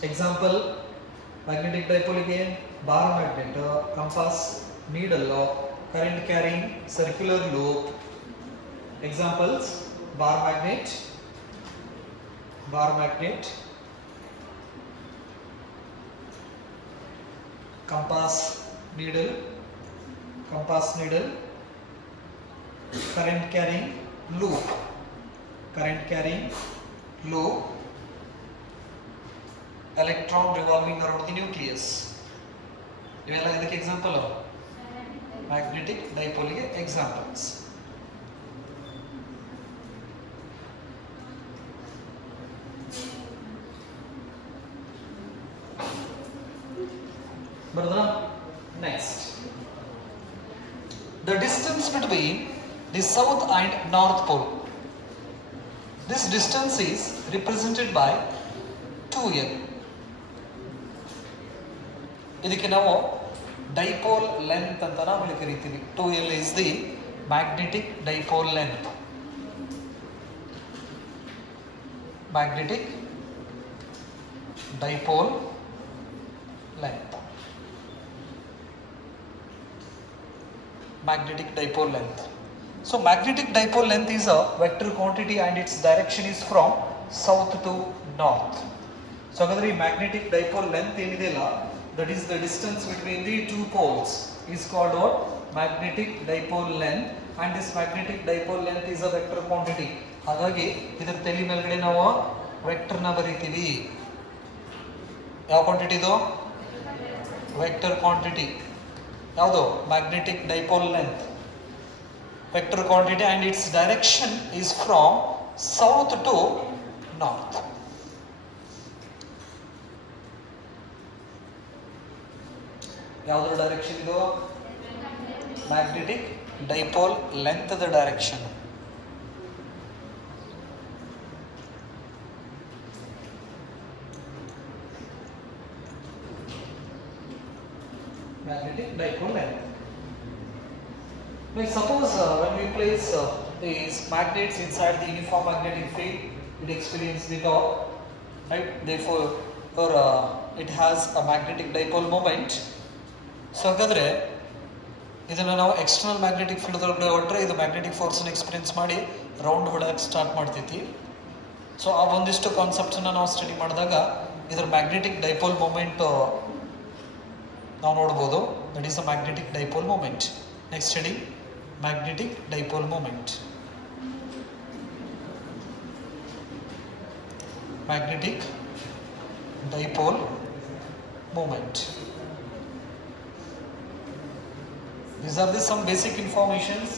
ಎಕ್ಸಾಂಪಲ್ ಮ್ಯಾಗ್ನೆಟಿಕ್ ಡೈಪೋಲ್ಗೆ bar magnet, compass needle, current carrying circular loop. Examples bar magnet, compass needle, current carrying loop, electron revolving around the nucleus. ಇವೆಲ್ಲ ಇದಕ್ಕೆ ಎಕ್ಸಾಂಪಲ್ ಮ್ಯಾಗ್ನೆಟಿಕ್ ಡೈಪೋಲ್ಗೆ examples. Next, the distance between the south and north pole. This distance is represented by 2L. ಇದಕ್ಕೆ ನಾವು ಡೈಪೋಲ್ ಲೆಂತ್ ಅಂತ ನಾವು ಕರಿತೀವಿ. 2L is the magnetic dipole length. Magnetic dipole length. Magnetic dipole length. So magnetic dipole length is a vector quantity and its direction is from south to north. So ಹಾಗಾದ್ರೆ ಈ magnetic dipole length ಏನಿದೆಯಲ್ಲ, that is the distance between the two poles is called what? Magnetic dipole length, and this magnetic dipole length is a vector quantity. ಹಾಗಾಗಿ ಇದರ ತಲೆ ಮೇಲ್ಗಡೆ ನಾವು ವೆಕ್ಟರ್ ನ ಬರೀತೀವಿ. ಯಾವ ಕ್ವಾಂಟಿಟಿ ಇದು? Vector quantity. ಯಾವುದು? Magnetic dipole length, vector quantity, and its direction is from south to north. ಯಾವ್ದ್ರ ಡೈರೆಕ್ಷನ್ ಇದು? Magnetic dipole length the direction. Magnetic dipole length. Like suppose when we place these magnets inside the uniform magnetic field, it experiences the torque, right? Therefore, it has a magnetic dipole moment. So ಹಾಗಾದ್ರೆ ಇದನ್ನ ನಾವು ಎಕ್ಸ್ಟರ್ನಲ್ ಮ್ಯಾಗ್ನೆಟಿಕ್ ಫೀಲ್ಡ್ ಒಳಗಡೆ ಹೊರಟ್ರೆ ಇದು ಮ್ಯಾಗ್ನೆಟಿಕ್ ಫೋರ್ಸ್ ಅನ್ನು ಎಕ್ಸ್ಪೀರಿಯನ್ಸ್ ಮಾಡಿ ರೌಂಡ್ ಹೊಡೋಕೆ ಸ್ಟಾರ್ಟ್ ಮಾಡ್ತೈತಿ. ಸೊ ಆ ಒಂದಿಷ್ಟು ಕಾನ್ಸೆಪ್ಟ್ಸ್ ಅನ್ನ ನಾವು ಸ್ಟಡಿ ಮಾಡಿದಾಗ ಇದರ ಮ್ಯಾಗ್ನೆಟಿಕ್ ಡೈಪೋಲ್ ಮೂಮೆಂಟ್ ನಾವು ನೋಡಬಹುದು. That is a magnetic dipole moment. Next study magnetic dipole moment. Magnetic dipole moment. These are some basic informations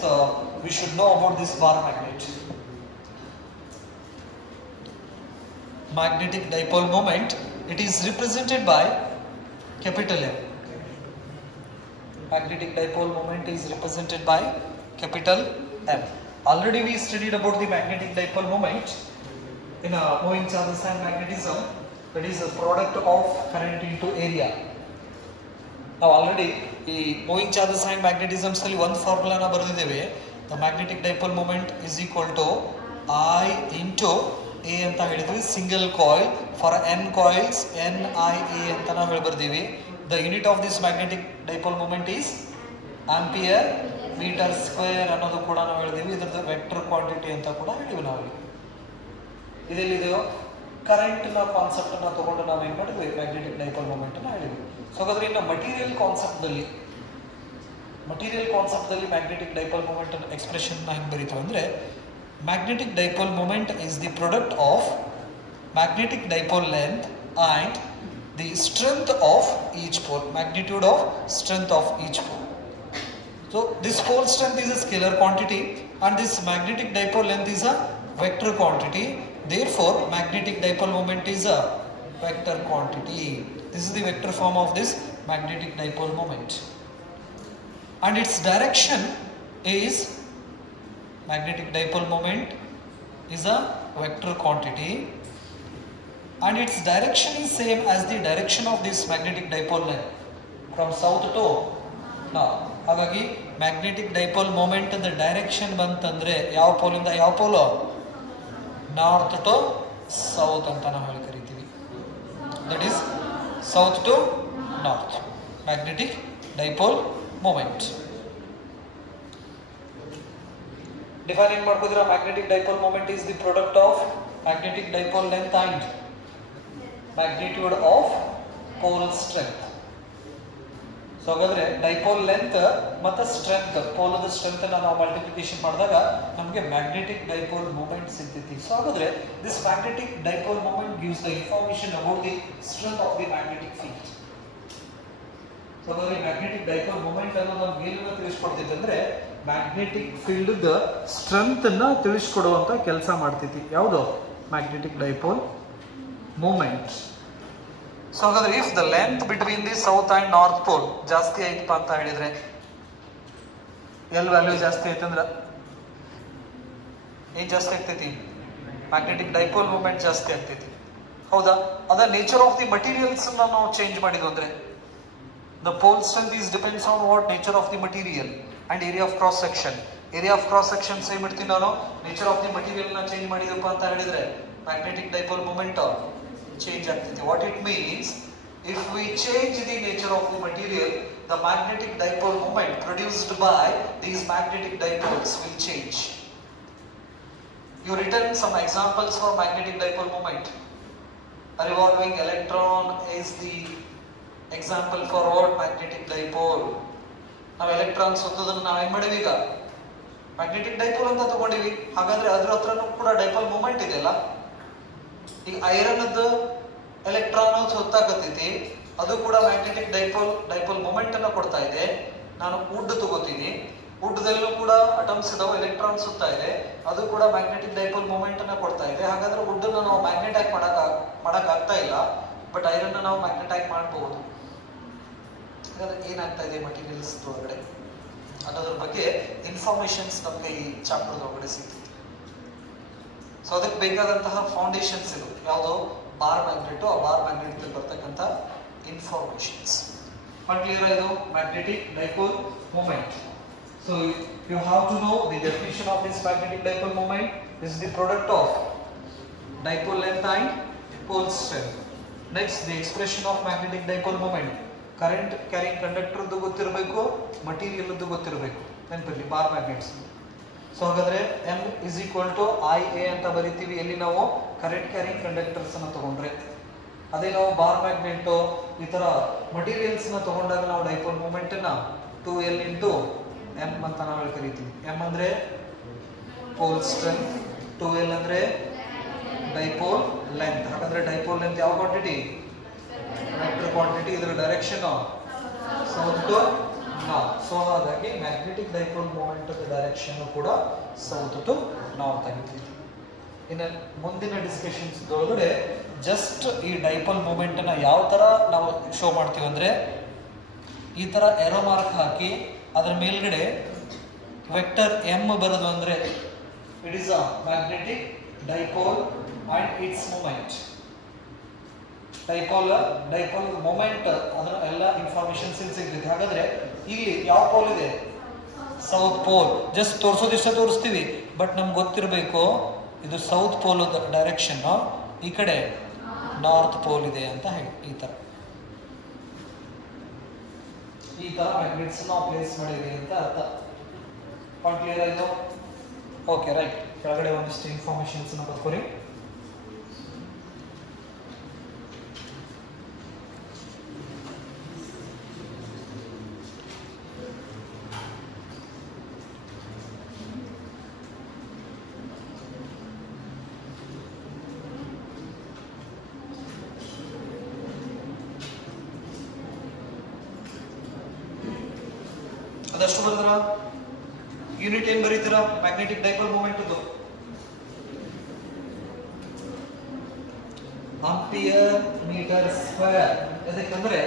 we should know about this bar magnet. Magnetic dipole moment, it is represented by capital M. magnetic dipole moment is represented by capital M. Already we studied about the magnetic dipole moment in a moving charges and magnetism, that is a product of current into area. Now already the moving charges and magnetisms ಅಲ್ಲಿ ಒಂದು ಫಾರ್ಮುಲಾ ನ ಬರೆದಿದ್ದೇವೆ. The magnetic dipole moment is equal to I into A ಅಂತ ಹೇಳಿದ್ವಿ. Single coil for n coils NIA ಅಂತ ನಾವು ಹೇಳ್ಬರ್ದೀವಿ. The unit of this magnetic dipole moment is ampere meter square ಅನ್ನೋದು ಕೂಡ ನಾವು ಹೇಳಿದೀವಿ. ಇದರ ವೆಕ್ಟರ್ ಕ್ವಾಂಟಿಟಿ ಅಂತ ಕೂಡ ಹೇಳಿವಿ ನಾವು. ಇದೆಲ್ಲಿದೆಯೋ ಕರೆಂಟ್ ನ ಕಾನ್ಸೆಪ್ಟ್ ಅನ್ನ ತಗೊಂಡು ನಾವು ಏನ್ ಮಾಡಿದ್ವಿ, ಮ್ಯಾಗ್ನೆಟಿಕ್ ಡೈಪೋಲ್ ಮೂಮೆಂಟ್ ಅನ್ನ ಹೇಳಿದ್ವಿ. ಸೊ ಹಾಗಾದ್ರೆ ಇನ್ನು ಮಟೀರಿಯಲ್ ಕಾನ್ಸೆಪ್ಟ್ ದಲ್ಲಿ ಮ್ಯಾಗ್ನೆಟಿಕ್ ಡೈಪೋಲ್ ಮೂಮೆಂಟ್ ಎಕ್ಸ್ಪ್ರೆಷನ್ ನ ಹೆಂಗ್ ಬರೀತೀವಿ ಅಂದ್ರೆ, magnetic dipole moment is the product of magnetic dipole length and the strength of each pole, magnitude of strength of each pole. So this pole strength is a scalar quantity and this magnetic dipole length is a vector quantity. Therefore magnetic dipole moment is a vector quantity. This is the vector form of this magnetic dipole moment. And its direction is, magnetic dipole moment is a vector quantity and its direction is same as the direction of this magnetic dipole length from south to north. ಹಾಗಾಗಿ ಮ್ಯಾಗ್ನೆಟಿಕ್ ಡೈಪೋಲ್ ಮೂಮೆಂಟ್ ದ ಡೈರೆಕ್ಷನ್ ಬಂತಂದ್ರೆ ಯಾವ ಪೋಲಿಂದ ಯಾವ ಪೋಲು, ನಾರ್ತ್ ಟು ಸೌತ್ ಅಂತ ನಾವು ಹೇಳಿ ಕರಿತೀವಿ. That is south to north magnetic dipole moment. Define ಏನ್ ಮಾಡ್ಬೋದ್ರ, magnetic dipole moment is the product of magnetic dipole length and magnitude of pole strength. So ಹಾಗಾದ್ರೆ ಡೈಪೋಲ್ ಲೆಂತ್ ಮತ್ತೆ ಸ್ಟ್ರೆಂತ್, ಪೋಲದ ಸ್ಟ್ರೆಂತ್ ಅನ್ನ ನಾವು ಮಲ್ಟಿಪ್ಲಿಕೇಶನ್ ಮಾಡಿದಾಗ ನಮಗೆ ಮ್ಯಾಗ್ನೆಟಿಕ್ ಡೈಪೋಲ್ ಮೂಮೆಂಟ್ ಸಿಗ್ತೈತಿ. ಸೊ ಹಾಗಾದ್ರೆ this magnetic dipole moment gives the information about the strength of the magnetic field. So ಹಾಗಾದ್ರೆ ಮ್ಯಾಗ್ನೆಟಿಕ್ ಡೈಪೋಲ್ ಮೂಮೆಂಟ್ ಅನ್ನೋದು ನಮ್ಗೆ ಏನನ್ನ ತಿಳಿಸ್ಕೊಡ್ತೈತಿ ಅಂದ್ರೆ, ಮ್ಯಾಗ್ನೆಟಿಕ್ ಫೀಲ್ಡ್ ದ ಸ್ಟ್ರೆಂತ್ ಅನ್ನ ತಿಳಿಸ್ಕೊಡುವಂತ ಕೆಲಸ ಮಾಡ್ತೈತಿ. ಯಾವುದು, ಮ್ಯಾಗ್ನೆಟಿಕ್ ಡೈಪೋಲ್ ಮೂಮೆಂಟ್. ಸೊ ಹಾಗಾದ್ರೆ if the length between the south and north pole ಜಾಸ್ತಿ ಆಯ್ತಪ್ಪ ಅಂತ ಹೇಳಿದ್ರೆ, ಎಲ್ ವ್ಯಾಲ್ಯೂ ಜಾಸ್ತಿ ಆಯ್ತಂದ್ರ ಏನ್ ಜಾಸ್ತಿ ಆಗ್ತೈತಿ, ಮ್ಯಾಗ್ನೆಟಿಕ್ ಡೈಪೋಲ್ ಮೂಮೆಂಟ್ ಜಾಸ್ತಿ ಆಗ್ತೈತಿ. ಹೌದಾ? ಅದ ನೇಚರ್ ಆಫ್ ದಿ ಮಟೀರಿಯಲ್ಸ್ ನಾವು ಚೇಂಜ್ ಮಾಡಿದ್ವು ಅಂದ್ರೆ, the pole strength is depends on what, nature of the material and area of cross section. Area of cross section same ಇಡ್ತೀನಿ ನಾನು, ನೇಚರ್ ಆಫ್ ದಿ ಮಟೀರಿಯಲ್ ನ ಚೇಂಜ್ ಮಾಡಿದಪ್ಪ ಅಂತ ಹೇಳಿದ್ರೆ ಮ್ಯಾಗ್ನೆಟಿಕ್ ಡೈಪೋಲ್ ಮೂಮೆಂಟ್ change ಆಗ್ತೈತಿ. What it means, if we change the nature of the material, the magnetic dipole moment produced by these magnetic dipoles will change. You written some examples for magnetic dipole moment. A revolving electron is the example for what, magnetic dipole. ನಾವು ಎಲೆಕ್ಟ್ರಾನ್ ಸುತ್ತೋದನ್ನ ನಾವು ಏನ್ ಮಾಡಿವಿ, ಈಗ ಮ್ಯಾಗ್ನೆಟಿಕ್ ಡೈಪೋಲ್ ಅಂತ ತಗೊಂಡಿವಿ. ಹಾಗಾದ್ರೆ ಅದ್ರ ಹತ್ರನೂ ಕೂಡ ಡೈಪೋಲ್ ಮೂಮೆಂಟ್ ಇದೆಯಲ್ಲ. ಈಗ ಐರನ್ ಎಲೆಕ್ಟ್ರಾನ್ ಸುತ್ತಾಕತ್ತೈತಿ, ಅದು ಕೂಡ ಮ್ಯಾಗ್ನೆಟಿಕ್ ಡೈಪೋಲ್ ಮೂಮೆಂಟ್ ಅನ್ನ ಕೊಡ್ತಾ ಇದೆ. ನಾನು ವುಡ್ ತಗೋತೀನಿ, ವುಡ್ದಲ್ಲೂ ಕೂಡ ಅಟಮ್ಸ್ ಇದಾವೆ, ಎಲೆಕ್ಟ್ರಾನ್ ಸುತ್ತಾ ಇದೆ, ಅದು ಕೂಡ ಮ್ಯಾಗ್ನೆಟಿಕ್ ಡೈಪೋಲ್ ಮೂಮೆಂಟ್ ಅನ್ನ ಕೊಡ್ತಾ ಇದೆ. ಹಾಗಾದ್ರೆ ವುಡ್ ಅನ್ನ ನಾವು ಮ್ಯಾಗ್ನೆಟೈಸ್ ಮಾಡಕ್ ಆಗ್ತಾ ಇಲ್ಲ, ಬಟ್ ಐರನ್ ನಾವು ಮ್ಯಾಗ್ನೆಟೈಸ್ ಮಾಡಬಹುದು. ಹಾಗಾದ್ರೆ ಏನಾಗ್ತಾ ಇದೆ ಮಟೀರಿಯಲ್ಸ್ ಒಳಗಡೆ ಅನ್ನೋದ್ರ ಬಗ್ಗೆ ಇನ್ಫಾರ್ಮೇಶನ್ಸ್ ನಮಗೆ ಈ ಚಾಪ್ಟರ್ ಒಳಗಡೆ ಸಿಗ್ತದೆ. ಸೊ ಅದಕ್ಕೆ ಬೇಕಾದಂತಹ ಫೌಂಡೇಶನ್ಸ್ ಇದು ಯಾವುದು, ಬಾರ್ ಮ್ಯಾಗ್ನೆಟ್, ಆ ಬಾರ್ ಮ್ಯಾಗ್ನೆಟ್ ಬರ್ತಕ್ಕಂಥ ಇನ್ಫಾರ್ಮೇಶನ್ಸ್. ಕ್ಲಿಯರ್ ಇದು magnetic dipole moment. So you have to know the definition of this magnetic dipole moment. This is the product of dipole length and pole strength. Next the expression of magnetic dipole moment. Current carrying ಕಂಡಕ್ಟರ್ದು ಗೊತ್ತಿರಬೇಕು, ಮಟೀರಿಯಲ್ ಗೊತ್ತಿರಬೇಕು. ನೆನಪಿರಲಿ, ಬಾರ್ ಮ್ಯಾಗ್ನೆಟ್ಸ್. ಸೊ ಹಾಗಾದ್ರೆ M is equal to IA ಅಂತ ಬರಿತೀವಿ ಎಲ್ಲಿ ನಾವು ಕರೆಂಟ್ ಕ್ಯಾರಿಂಗ್ ಕಂಡಕ್ಟರ್ಸ್ ಅನ್ನ ತಗೊಂಡ್ರೆ. ಅದೇ ನಾವು ಬಾರ್ ಮ್ಯಾಗ್ನೆಟ್ ಈ ತರ ಮಟೀರಿಯಲ್ಸ್ ನ ತಗೊಂಡಾಗ ನಾವು ಡೈಪೋಲ್ ಮೂಮೆಂಟ್ ನ 2L into M ಅಂತ ನಾವು ಕರಿತೀವಿ. M ಅಂದ್ರೆ ಪೋಲ್ ಸ್ಟ್ರೆಂತ್, 2L ಅಂದ್ರೆ ಡೈಪೋಲ್ ಲೆಂತ್. ಹಾಗಾದ್ರೆ ಡೈಪೋಲ್ ಲೆಂತ್ ಯಾವ ಕ್ವಾಂಟಿಟಿ, ವೆಕ್ಟರ್ ಕ್ವಾಂಟಿಟಿ. ಇದರ direction south to north. So ಹಾಗಾಗಿ ಮ್ಯಾಗ್ನೆಟಿಕ್ ಡೈಪೋಲ್ ಮೂಮೆಂಟ್ ಡೈರೆಕ್ಷನ್ ಕೂಡ ಸೌತ್ ಟು ನಾರ್ತ್ ಆಗಿರ್ತೈತಿ. ಇನ್ನು ಮುಂದಿನ ಡಿಸ್ಕಷನ್ಸ್ ಒಳಗಡೆ ಜಸ್ಟ್ ಈ ಡೈಪೋಲ್ ಮೂಮೆಂಟ್ ಅನ್ನ ಯಾವ ತರ ನಾವು ಶೋ ಮಾಡ್ತೀವಿ ಅಂದ್ರೆ, ಈ ತರ ಏರೋ ಮಾರ್ಕ್ ಹಾಕಿ ಅದರ ಮೇಲ್ಗಡೆ ವೆಕ್ಟರ್ m ಬರೋದು ಅಂದ್ರೆ it is a magnetic dipole and its moment. Dipole moment ಅದರ ಎಲ್ಲ ಇನ್ಫಾರ್ಮೇಶನ್ ಸಿಗ್ತೈತೆ. ಹಾಗಾದ್ರೆ ಇಲ್ಲಿ ಯಾವ ಪೋಲ್ ಇದೆ? South pole. ಜಸ್ಟ್ ತೋರಿಸೋದಿಷ್ಟ ತೋರಿಸ್ತೀವಿ, ಬಟ್ ನಮ್ಗೆ ಗೊತ್ತಿರಬೇಕು ಇದು ಸೌತ್ ಪೋಲ್ ಡೈರೆಕ್ಷನ್, ಈ ಕಡೆ ನಾರ್ತ್ ಪೋಲ್ ಇದೆ ಅಂತ ಹೇಳಿ. ಈ ತರ ಮ್ಯಾಗ್ನೆಟ್ಸ್ ನಾವು ಪ್ಲೇಸ್ ಮಾಡಿವಿ ಅಂತ ಅರ್ಥ. ಪಾಯಿಂಟ್ ಕ್ಲಿಯರ್ ಆಯ್ತು? Okay, right. ಕೆಳಗಡೆ ಒಂದಿಷ್ಟು ಇನ್ಫಾರ್ಮೇಶನ್ಸ್ ಬರ್ಕೋರಿ. ಅದಷ್ಟು ಬರೆದ್ರ ಯೂನಿಟ್ ಏನ್ ಬರೀತೀರಾ? ಮ್ಯಾಗ್ನೆಟಿಕ್ ಡೈಪೋಲ್ ಮೂಮೆಂಟ್ ಅದು ಆಂಪಿಯರ್ ಮೀಟರ್ ಸ್ಕ್ವೇರ್. ಯಾಕಂದ್ರೆ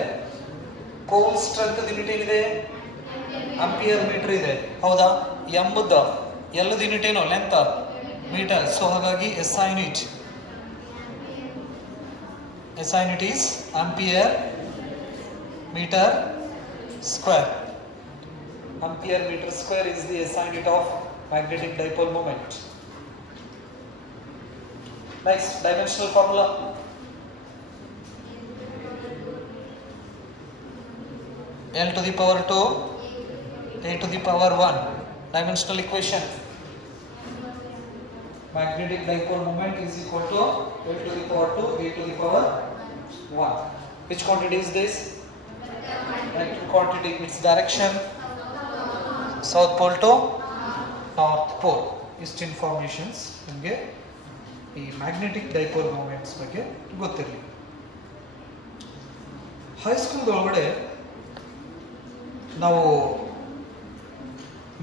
ಪೋಲ್ ಸ್ಟ್ರೆಂತ್ ಯೂನಿಟ್ ಏನಿದೆ? ಆಂಪಿಯರ್ ಮೀಟರ್ ಇದೆ, ಹೌದಾ? ಎಂಬುದ ಎಲ್ಲದ ಯೂನಿಟ್ ಏನೋ ಲೆಂತ್ ಮೀಟರ್. ಸೊ ಹಾಗಾಗಿ SI unit is ampere metre square. Ampere meter square is the SI unit of magnetic dipole moment. Next, dimensional formula. L to the power 2, A to the power 1. Dimensional equation. Magnetic dipole moment is equal to L to the power 2, A to the power 1. Which quantity is this? Vector quantity. Its direction? South pole to north pole. ಇಷ್ಟು ಇನ್ಫಾರ್ಮೇಶನ್ಸ್ ನಿಮಗೆ ಈ ಮ್ಯಾಗ್ನೆಟಿಕ್ ಡೈಪೋಲ್ ಮೂಮೆಂಟ್ಸ್ ಬಗ್ಗೆ ಗೊತ್ತಿರಲಿ. ಹೈಸ್ಕೂಲ್ ಒಳಗಡೆ ನಾವು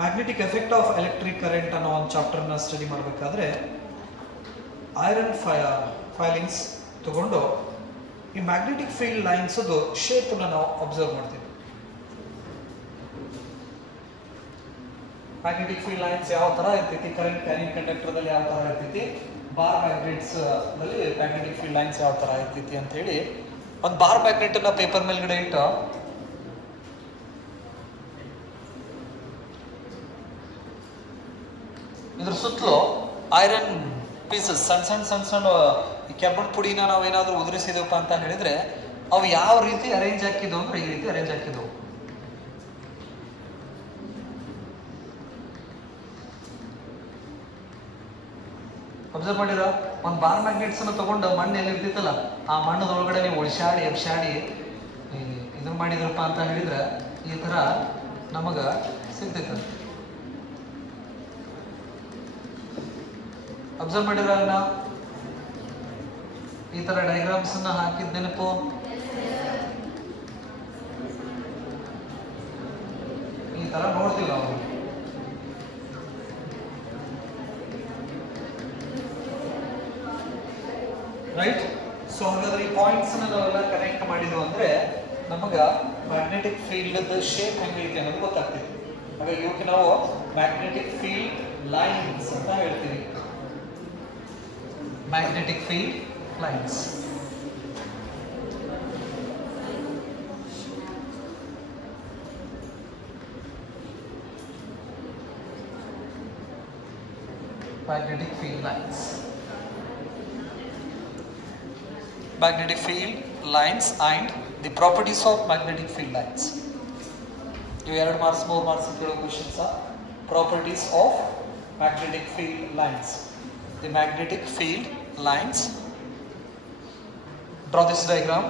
magnetic effect of electric current ಅನ್ನೋ ಒಂದು ಚಾಪ್ಟರ್ನ ಸ್ಟಡಿ ಮಾಡಬೇಕಾದ್ರೆ ಐರನ್ ಫೈಲಿಂಗ್ಸ್ ತಗೊಂಡು ಈ ಮ್ಯಾಗ್ನೆಟಿಕ್ ಫೀಲ್ಡ್ ಲೈನ್ಸ್ ಅದು ಶೇಪನ್ನು ನಾವು ಅಬ್ಸರ್ವ್ ಮಾಡ್ತೀವಿ. ಮ್ಯಾಗ್ನೆಟಿಕ್ ಫೀಲ್ಡ್ ಲೈನ್ಸ್ ಯಾವ ತರ ಇರ್ತೈತಿ, ಕರೆಂಟ್ ಕ್ಯಾರಿಂಗ್ ಕಂಡಕ್ಟರ್ ದಲ್ಲಿ ಯಾವ ತರ ಇರ್ತೈತಿ, ಬಾರ್ ಮ್ಯಾಗ್ನೆಟ್ಸ್ ನಲ್ಲಿ ಮ್ಯಾಗ್ನೆಟಿಕ್ ಫೀಲ್ಡ್ ಲೈನ್ಸ್ ಯಾವ ತರ ಇರ್ತೈತಿ ಅಂತ ಹೇಳಿ ಒಂದು ಬಾರ್ ಮ್ಯಾಗ್ನೆಟ್ ಅನ್ನ ಪೇಪರ್ ಮೇಲ್ಗಡೆ ಇಟ್ಟು ಇದ್ರ ಸುತ್ತಲೂ ಐರನ್ ಪೀಸಸ್ ಸಣ್ಣ ಸಣ್ಣ ಕೆಂಪು ಪುಡಿನ ನಾವೇನಾದ್ರೂ ಉದುರಿಸಿದಪ್ಪ ಅಂತ ಹೇಳಿದ್ರೆ ಅವು ಯಾವ ರೀತಿ ಅರೇಂಜ್ ಹಾಕಿದ್ವು ಅಂದ್ರೆ ಈ ರೀತಿ ಅರೇಂಜ್ ಹಾಕಿದ್ವು. ಅಬ್ಸರ್ವ್ ಮಾಡಿರ? ಒಂದು ಬಾರ್ ಮ್ಯಾಗ್ನೆಟ್ಸ್ ಅನ್ನು ತಗೊಂಡು ಮಣ್ಣು ಎಲ್ಲಿ ಇರ್ತಿತ್ತಲ್ಲ ಆ ಮಣ್ಣದೊಳಗಡೆ ನೀವು ಉಳಿಸಾಡಿ ಎಬ್ಸಾಡಿ ಇದನ್ನ ಮಾಡಿದ್ರಪ್ಪ ಅಂತ ಹೇಳಿದ್ರೆ ಈ ತರ ನಮಗ ಸಿಗ್ತೈತ. ಅಬ್ಸರ್ವ್ ಮಾಡಿರ? ಈ ತರ ಡಯಾಗ್ರಾಮ್ಸ್ ಅನ್ನ ಹಾಕಿದ ನೆನಪು? ಈ ತರ ನೋಡ್ತೀವಿ ನಾವು. ರೈಟ್. ಸೊ ಹಾಗಾದ್ರೆ ಈ ಪಾಯಿಂಟ್ಸ್ ನಾವೆಲ್ಲ ಕನೆಕ್ಟ್ ಮಾಡಿದ್ವು ಅಂದ್ರೆ ನಮಗ ಮ್ಯಾಗ್ನೆಟಿಕ್ ಫೀಲ್ಡ್ ಶೇಪ್ ಹೆಂಗೈತಿ ಅನ್ನೋದು ಗೊತ್ತಾಗ್ತೈತಿ. ಹಾಗಾಗಿ ಇವಕ್ಕೆ ನಾವು ಮ್ಯಾಗ್ನೆಟಿಕ್ ಫೀಲ್ಡ್ ಲೈನ್ಸ್ ಅಂತ ಹೇಳ್ತೀವಿ. Magnetic field lines. Magnetic field lines. Magnetic field lines and the properties of magnetic field lines. You have 2 marks, 3 marks questions are properties of magnetic field lines. The magnetic field lines. Draw this diagram.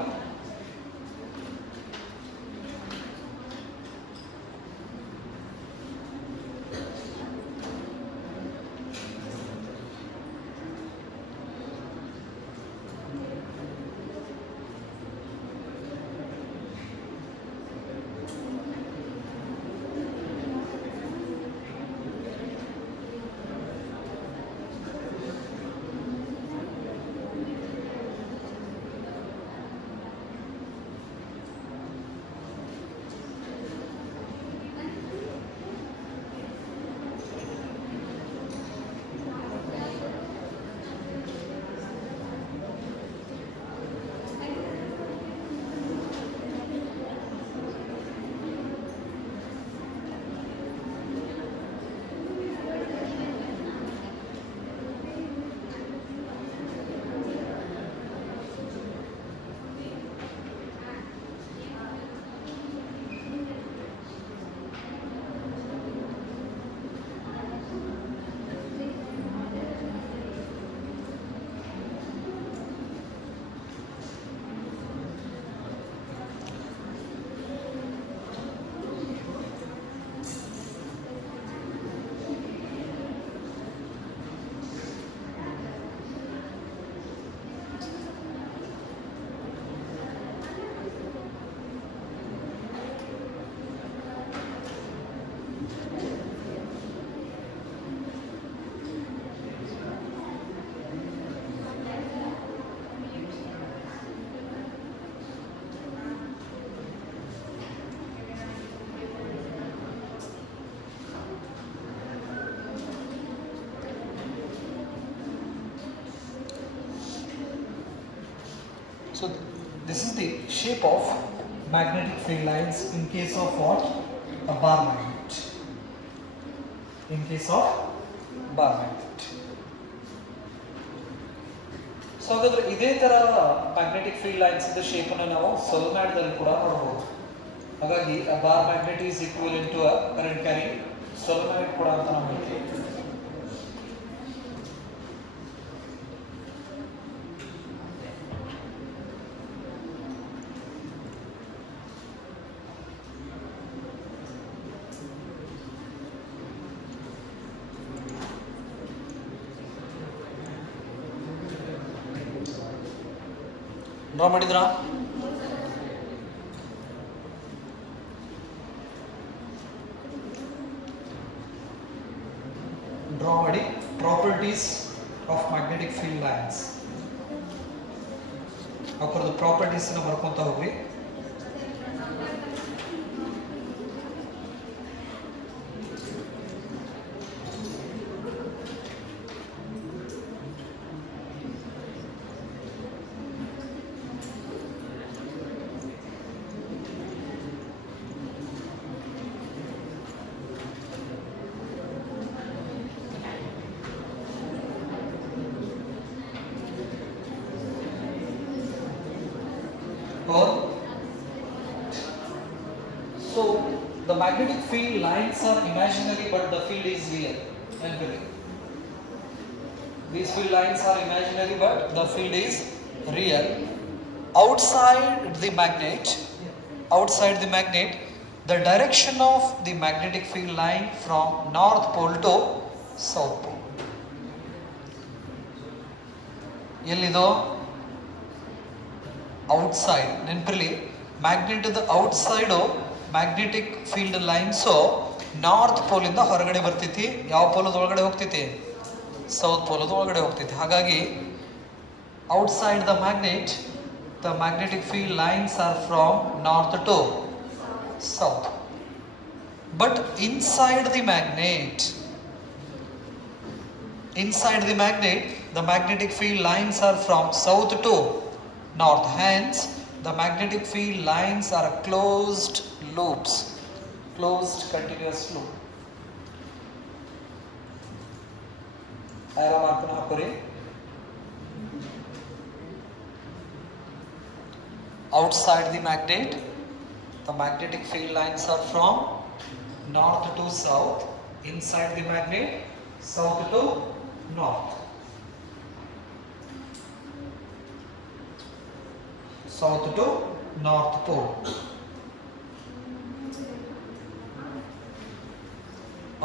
So this is the shape of magnetic field lines in case of what? A bar magnet. In case of bar magnet. So ಹಾಗಾದ್ರೆ ಇದೇ ತರ ಮ್ಯಾಗ್ನೆಟಿಕ್ ಫೀಲ್ಡ್ ಲೈನ್ಸ್ ಇದ್ದ ಶೇಪ್ ಅನ್ನು ನಾವು ಸೊಲೆನಾಯ್ಡ್ ದಲ್ಲಿ ಕೂಡ ನೋಡಬಹುದು. ಹಾಗಾಗಿ a bar magnet is equivalent to a current carrying solenoid ಕೂಡ ಅಂತ ನಾವು ಹೇಳ್ತೀವಿ. ಡ್ರಾ ಮಾಡಿದ್ರಾ? ಡ್ರಾ ಮಾಡಿ properties of magnetic field lines. ಅವರದ್ದು ಪ್ರಾಪರ್ಟೀಸ್ ಅನ್ನು ಬರ್ಕೊಂತ ಹೋಗ್ರಿ. So the magnetic field lines are imaginary but the field is real. These field lines are imaginary but the field is real. Outside the magnet, the direction of the magnetic field line from north pole to south pole. ಎಲ್ಲಿದೋ ಔಟ್ಸೈಡ್ ನೆನಪಿರಲಿ, magnet outside magnetic field lines north pole ಇಂದ ಹೊರಗಡೆ ಬರ್ತೈತಿ. ಯಾವ ಪೋಲದ ಒಳಗಡೆ ಹೋಗ್ತೈತಿ? ಸೌತ್ ಪೋಲದ ಒಳಗಡೆ ಹೋಗ್ತೈತಿ. ಹಾಗಾಗಿ outside the magnetic field lines are from north to south. But inside the magnet, the magnetic field lines are from south to north. Hence, the magnetic field lines are closed loops, closed continuous loop. Arrow mark na hakuri. Outside the magnetic field lines are from north to south. Inside the magnet, south to north. South to north pole.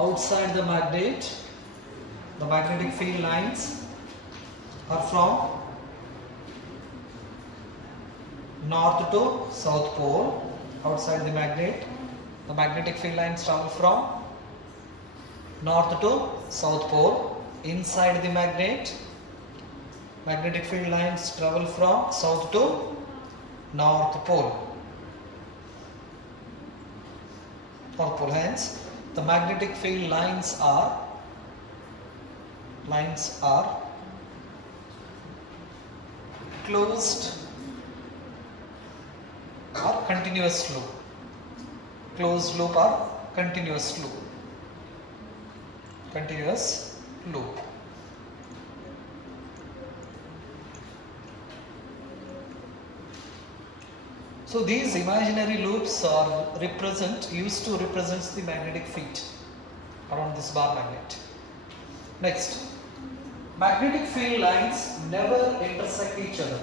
Outside the magnetic field lines are from north to south pole. Outside the magnetic field lines travel from north to south pole. Inside the magnetic field lines travel from south to north pole. Hence, the magnetic field lines are closed or continuous loop. Closed loop or continuous loop. So these imaginary loops are used to represent the magnetic field around this bar magnet. Next, magnetic field lines never intersect each other.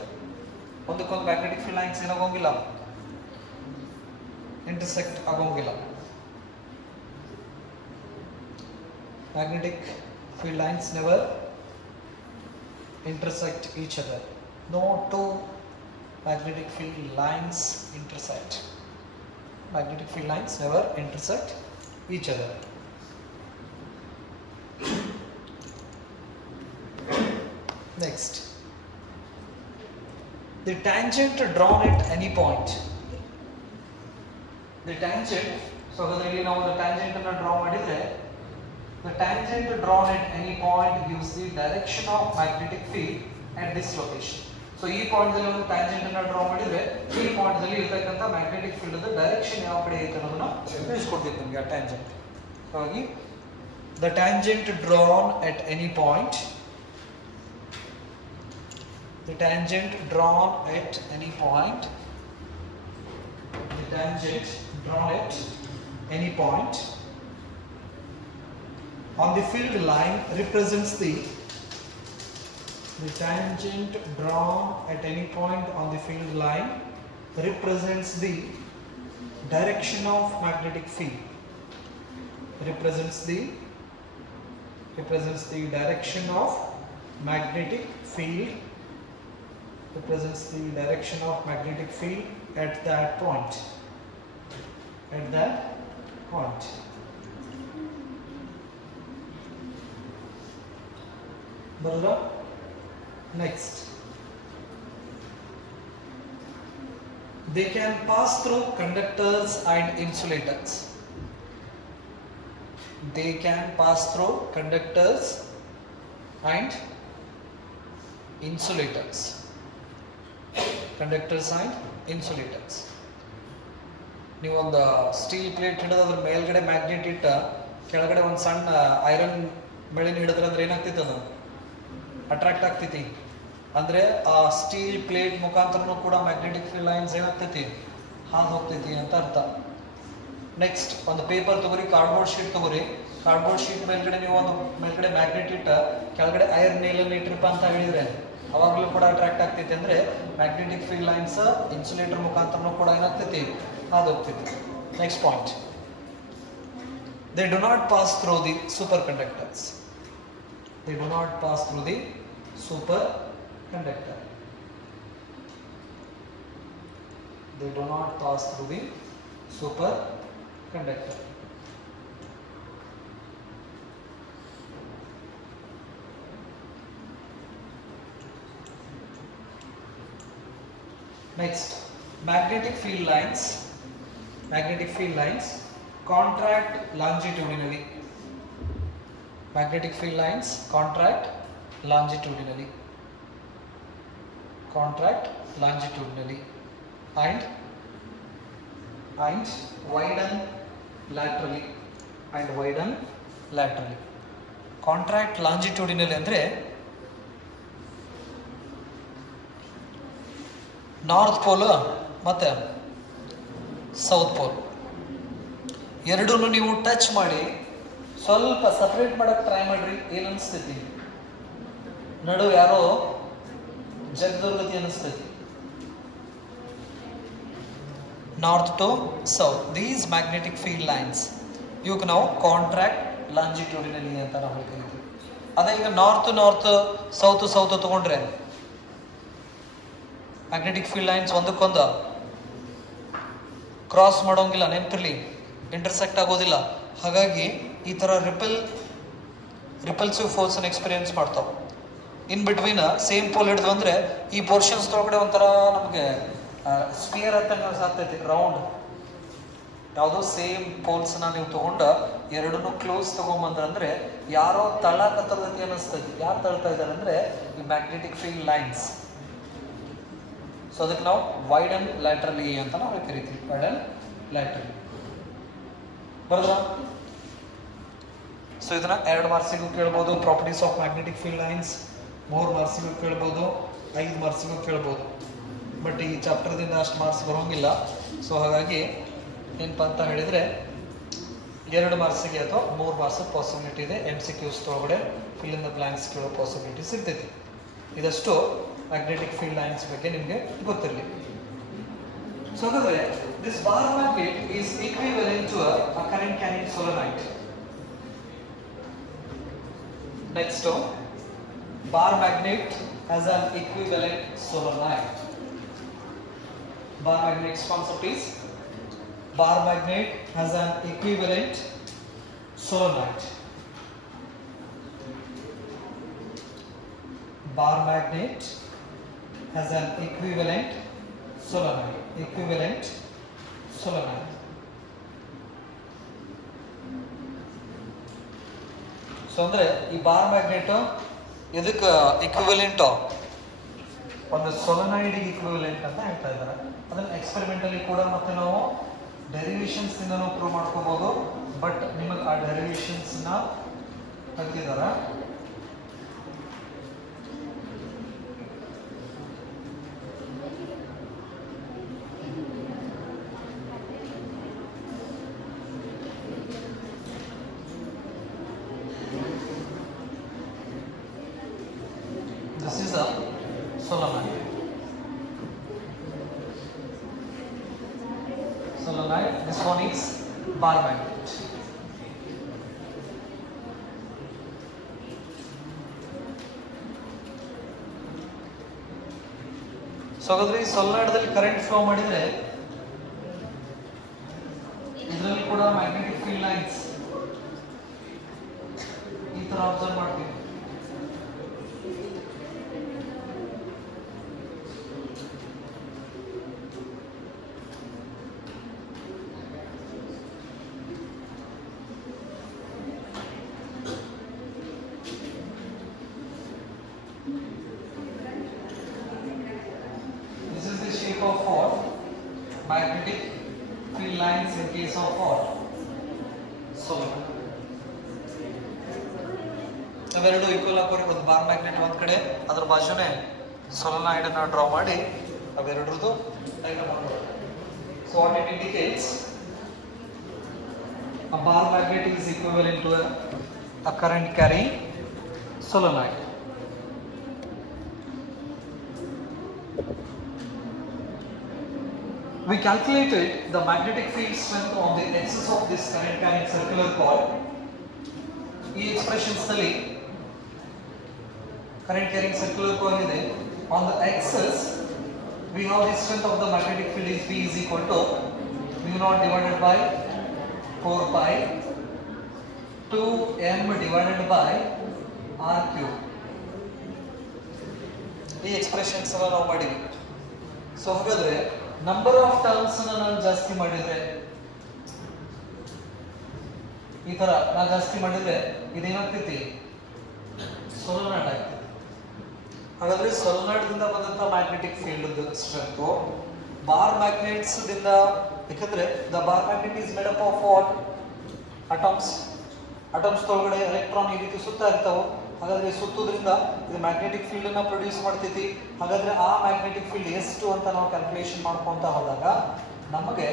ಒಂದಕ್ಕೊಂದು magnetic field lines ಏನಾಗೋಂಗಿಲ್ಲ, intersect ಆಗೋಂಗಿಲ್ಲ. Magnetic field lines never intersect each other. No two magnetic field lines intersect. Magnetic field lines never intersect each other. Next, the tangent drawn at any point. The tangent, so ಇಲ್ಲಿ ನಾವು the tangent ಅನ್ನು draw ಮಾಡಿದ್ರೆ, the tangent drawn at any point gives the direction of magnetic field at this location. So ಈ ಪಾಯಿಂಟ್ ಅಲ್ಲಿ ಒಂದು ಟ್ಯಾಂಜೆಂಟ್ ಅನ್ನ ಡ್ರಾ ಮಾಡಿದ್ರೆ ಈ ಪಾಯಿಂಟ್ ಅಲ್ಲಿ ಇರತಕ್ಕಂತ ಮ್ಯಾಗ್ನೆಟಿಕ್ ಫೀಲ್ಡ್ ಡೈರೆಕ್ಷನ್ ಯಾವ ಕಡೆ ಐತೆ ಅನ್ನೋದನ್ನ ತಿಳಿಸ್ಕೊಡ್ತೀವಿ ನಿಮಗೆ ಆ ಟ್ಯಾಂಜೆಂಟ್. ಹಾಗಾಗಿ the tangent drawn at any point, the tangent drawn at any point, the tangent drawn at any point on the field line represents the tangent drawn at any point on the field line represents the direction of magnetic field, represents the direction of magnetic field, represents the direction of magnetic field at that point, at that point. Balra, next, they can pass through conductors and insulators. They can pass through conductors and insulators. Conductors and insulators. ನೀವು ಒಂದು ಸ್ಟೀಲ್ ಪ್ಲೇಟ್ ಹಿಡಿದು ಅದ್ರ ಮೇಲ್ಗಡೆ ಮ್ಯಾಗ್ನೆಟ್ ಇಟ್ಟ ಕೆಳಗಡೆ ಒಂದು ಸಣ್ಣ ಐರನ್ ಬೆಳೆನ ಹಿಡಿದ್ರೆ ಅಂದ್ರೆ ಏನಾಗ್ತೈತೆ ಅದು ಅಟ್ರಾಕ್ಟ್ ಆಗ್ತೈತಿ. ಅಂದ್ರೆ ಆ ಸ್ಟೀಲ್ ಪ್ಲೇಟ್ ಮುಖಾಂತರನೂ ಕೂಡ ಮ್ಯಾಗ್ನೆಟಿಕ್ ಫೀಲ್ಡ್ ಲೈನ್ಸ್ ಏನಾಗ್ತೈತಿ ಹಾದು ಹೋಗ್ತೈತಿ ಅಂತ ಅರ್ಥ. ನೆಕ್ಸ್ಟ್ ಒಂದು ಪೇಪರ್ ತಗೋರಿ, ಕಾರ್ಡ್ಬೋರ್ಡ್ ಶೀಟ್ ತಗೋರಿ, ಕಾರ್ಡ್ಬೋರ್ಡ್ ಶೀಟ್ ಮೇಲ್ಗಡೆ ನೀವು ಒಂದು ಮೇಲ್ಗಡೆ ಮ್ಯಾಗ್ನೆಟ್ ಇಟ್ಟ ಕೆಳಗಡೆ ಐರನ್ ನೇಲ್ ಇಟ್ರಿಪ್ಪ ಅಂತ ಹೇಳಿದ್ರೆ ಅವಾಗಲೂ ಕೂಡ ಅಟ್ರಾಕ್ಟ್ ಆಗ್ತೈತಿ. ಅಂದ್ರೆ ಮ್ಯಾಗ್ನೆಟಿಕ್ ಫೀಲ್ಡ್ ಲೈನ್ಸ್ ಇನ್ಸುಲೇಟರ್ ಮುಖಾಂತರನೂ ಕೂಡ ಏನಾಗ್ತೈತಿ ಹಾದು ಹೋಗ್ತೈತಿ. Next point, they do not pass through the superconductors. They do not pass through the superconductor. They do not pass through the superconductor. Next, magnetic field lines contract longitudinally. Magnetic field lines contract longitudinally and widen laterally contract longitudinally ಅಂದ್ರೆ ನಾರ್ತ್ ಪೋಲ್ ಮತ್ತೆ ಸೌತ್ ಪೋಲ್ ಎರಡನ್ನೂ ನೀವು ಟಚ್ ಮಾಡಿ ಸ್ವಲ್ಪ ಸಪರೇಟ್ ಮಾಡಕ್ ಟ್ರೈ ಮಾಡ್ರಿ. ಏನ್ ಅನಿಸ್ತೈತಿ? ನಡುವೆ ಯಾರೋ ಜಗದೋರ್ಗತಿ ಅನಿಸ್ತೈತಿ. North to south, these magnetic field lines ಇವಕ್ಕೆ ನಾವು ಕಾಂಟ್ರಾಕ್ಟ್ ಲಾಂಜಿಟ್ಯೂಡಿನಲಿ ಅಂತ ನಾವು ಹೇಳ್ತೀವಿ. ಅದೇ ಈಗ ನಾರ್ತ್ ಸೌತ್ ತಗೊಂಡ್ರೆ ಮ್ಯಾಗ್ನೆಟಿಕ್ ಫೀಲ್ಡ್ ಲೈನ್ಸ್ ಒಂದಕ್ಕೊಂದು ಕ್ರಾಸ್ ಮಾಡೋಂಗಿಲ್ಲ, ನೆನಪಿರ್ಲಿ, ಇಂಟರ್ಸೆಕ್ಟ್ ಆಗೋದಿಲ್ಲ. ಹಾಗಾಗಿ ಈ ತರ ರಿಪಲ್ಸಿವ್ ಫೋರ್ಸ್ ಅನ್ನು ಎಕ್ಸ್ಪೀರಿಯನ್ಸ್ ಮಾಡ್ತಾವ. ಇನ್ ಬಿಟ್ವೀನ್ ಸೇಮ್ ಪೋಲ್ ಹಿಡಿದು ಅಂದ್ರೆ ಈ ಪೋರ್ಷನ್ಸ್ ಒಳಗಡೆ ಒಂಥರ ನಮಗೆ ಸ್ಪಿಯರ್ ಅಂತ ಆಗ್ತೈತಿ, ರೌಂಡ್. ಯಾವುದೋ ಸೇಮ್ ಪೋಲ್ಸ್ ನೀವು ತಗೊಂಡ ಎರಡನ್ನೂ ಕ್ಲೋಸ್ ತಗೊಂಬಂದ್ರೆ ಯಾರೋ ತಳ್ಳಕತ್ತರದತಿ ಅನಿಸ್ತೈತಿ. ಯಾರು ತಳ್ತಾ ಇದ್ದಾರೆ ಅಂದ್ರೆ ಈ ಮ್ಯಾಗ್ನೆಟಿಕ್ ಫೀಲ್ಡ್ ಲೈನ್ಸ್. ಸೊ ಅದಕ್ಕೆ ನಾವು ವೈಡನ್ ಲ್ಯಾಟ್ರಲಿ ಅಂತ ನಾವು ಕರಿತೀವಿ, ವೈಡನ್ ಲ್ಯಾಟ್ರಲಿ. ಬರೋದ್ರ? ಸೊ ಇದನ್ನ 2 ಮಾರ್ಕ್ಸಿಗೂ ಕೇಳ್ಬೋದು. Properties of magnetic field lines 3 ಮಾರ್ಕ್ಸಿಗೂ ಕೇಳ್ಬೋದು, 5 ಮಾರ್ಕ್ಸಿಗೂ ಕೇಳ್ಬೋದು. ಬಟ್ ಈ ಚಾಪ್ಟರ್ದಿಂದ ಅಷ್ಟು ಮಾರ್ಕ್ಸ್ ಬರೋಂಗಿಲ್ಲ. ಸೊ ಹಾಗಾಗಿ ಏನಪ್ಪ ಅಂತ ಹೇಳಿದ್ರೆ 2 ಮಾರ್ಕ್ಸಿಗೆ ಅಥವಾ 3 ಮಾರ್ಕ್ಸ್ ಪಾಸಿಬಿಲಿಟಿ ಇದೆ. MCQs ಒಳಗಡೆ ಫಿಲ್ ಇನ್ ದ ಬ್ಲಾಂಕ್ಸ್ ಕೇಳೋ ಪಾಸಿಬಿಲಿಟೀಸ್ ಇರ್ತೈತಿ. ಇದಷ್ಟು ಮ್ಯಾಗ್ನೆಟಿಕ್ ಫೀಲ್ಡ್ ಲೈನ್ಸ್ ಬಗ್ಗೆ ನಿಮಗೆ ಗೊತ್ತಿರಲಿ. ಸೊ ಹಾಗಾದ್ರೆ this bar magnet is equivalent to a current carrying solenoid. Next, bar magnet has an equivalent solenoid. Bar magnet's concept is bar magnet has an equivalent solenoid. Bar magnet has an equivalent solenoid. Equivalent solenoid. So ಅಂದ್ರೆ ಈ ಬಾರ್ ಮ್ಯಾಗ್ನೆಟ್ ಎದಕ್ಕೆ ಇಕ್ವಿವೆಲೆಂಟ್? ಒಂದು ಸೊಲನಾಯ್ಡ್ ಈಕ್ವಿವೆಲೆಂಟ್ ಅಂತ ಹೇಳ್ತಾ ಇದ್ದಾರೆ. ಅದನ್ನ ಎಕ್ಸ್ಪೆರಿಮೆಂಟಲಿ ಕೂಡ ಮತ್ತೆ ನಾವು ಡೆರಿವೇಶನ್ಸ್ ಇಂದನೂ ಪ್ರೂವ್ ಮಾಡ್ಕೋಬಹುದು. ಬಟ್ ನಿಮಗೆ ಆ ಡೆರಿವೇಶನ್ಸ್ ನ ಕಲ್ತಿದಾರ. This is a solenoid. Solenoid. This one is bar magnet. So ಹಾಗಾದ್ರೆ ಈ ಸೊಲನಾಯ್ಡ್ ದಲ್ಲಿ ಕರೆಂಟ್ ಫ್ಲೋ ಮಾಡಿದ್ರೆ ಇದರಲ್ಲಿ ಕೂಡ ಮ್ಯಾಗ್ನೆಟಿಕ್ ಫೀಲ್ಡ್ ಲೈನ್ಸ್ ಈ ತರ ಅಬ್ಸರ್ವ್ ಮಾಡ್ತೀವಿ. Of what? Magnetic field lines in case of what? Solenoid. ಅವೆರಡು ಈಕ್ವಲ್ ಆಗಿ ಒಂದು ಬಾರ್ ಮ್ಯಾಗ್ನೆಟ್ ಒಂದ್ ಕಡೆ, ಅದ್ರ ಬಾಜುನೇ ಸೊಲನಾಯ್ಡ್ ಅನ್ನ ಡ್ರಾ ಮಾಡಿ ಅವೆರಡರದು ಡಯಾಗ್ರಾಮ್ ಮಾಡ್ಬೋದು. So what it indicates? A bar magnet is equivalent to a current carrying solenoid. We calculated the magnetic field strength on the axis of this current carrying circular coil. ಈ expressions ನಲ್ಲಿ current carrying circular coil ಇದೆ. On the axis we have the strength of the magnetic field is B is equal to mu naught divided by 4 pi 2m divided by r cube. ಈ expressions ಅನ್ನು ನಾವು ಮಾಡಿದ್ವಿ. So ಹಾಗಾದ್ರೆ ನಂಬರ್ ಆಫ್ ಟರ್ಮ್ಸ್ ನಾನು ಜಾಸ್ತಿ ಮಾಡಿದ್ರೆ ಈ ತರ ನಾನು ಜಾಸ್ತಿ ಮಾಡಿದ್ರೆ ಇದೇನಾಗ್ತೈತಿ ಸೊಲನಾಯ್ಡ್ ಆಗ್ತೈತಿ. ಹಾಗಾದ್ರೆ ಸೊಲನಾಯ್ಡ್ ದಿಂದ ಬಂದಂತ magnetic field strength bar magnets ದಿಂದ, ಯಾಕಂದ್ರೆ the bar magnet is made up of what? Atoms. Atoms ಒಳಗಡೆ ಎಲೆಕ್ಟ್ರಾನ್ ಈ ರೀತಿ ಸುತ್ತಾ ಇರ್ತಾವೆ. ಹಾಗಾದ್ರೆ ಸುತ್ತೋದ್ರಿಂದ ಇದು ಮ್ಯಾಗ್ನೆಟಿಕ್ ಫೀಲ್ಡ್ ಅನ್ನ ಪ್ರೊಡ್ಯೂಸ್ ಮಾಡ್ತೈತಿ. ಹಾಗಾದ್ರೆ ಆ ಮ್ಯಾಗ್ನೆಟಿಕ್ ಫೀಲ್ಡ್ ಎಷ್ಟು ಅಂತ ನಾವು ಕ್ಯಾಲ್ಕುಲೇಷನ್ ಮಾಡ್ಕೊಂತ ಹೋದಾಗ ನಮಗೆ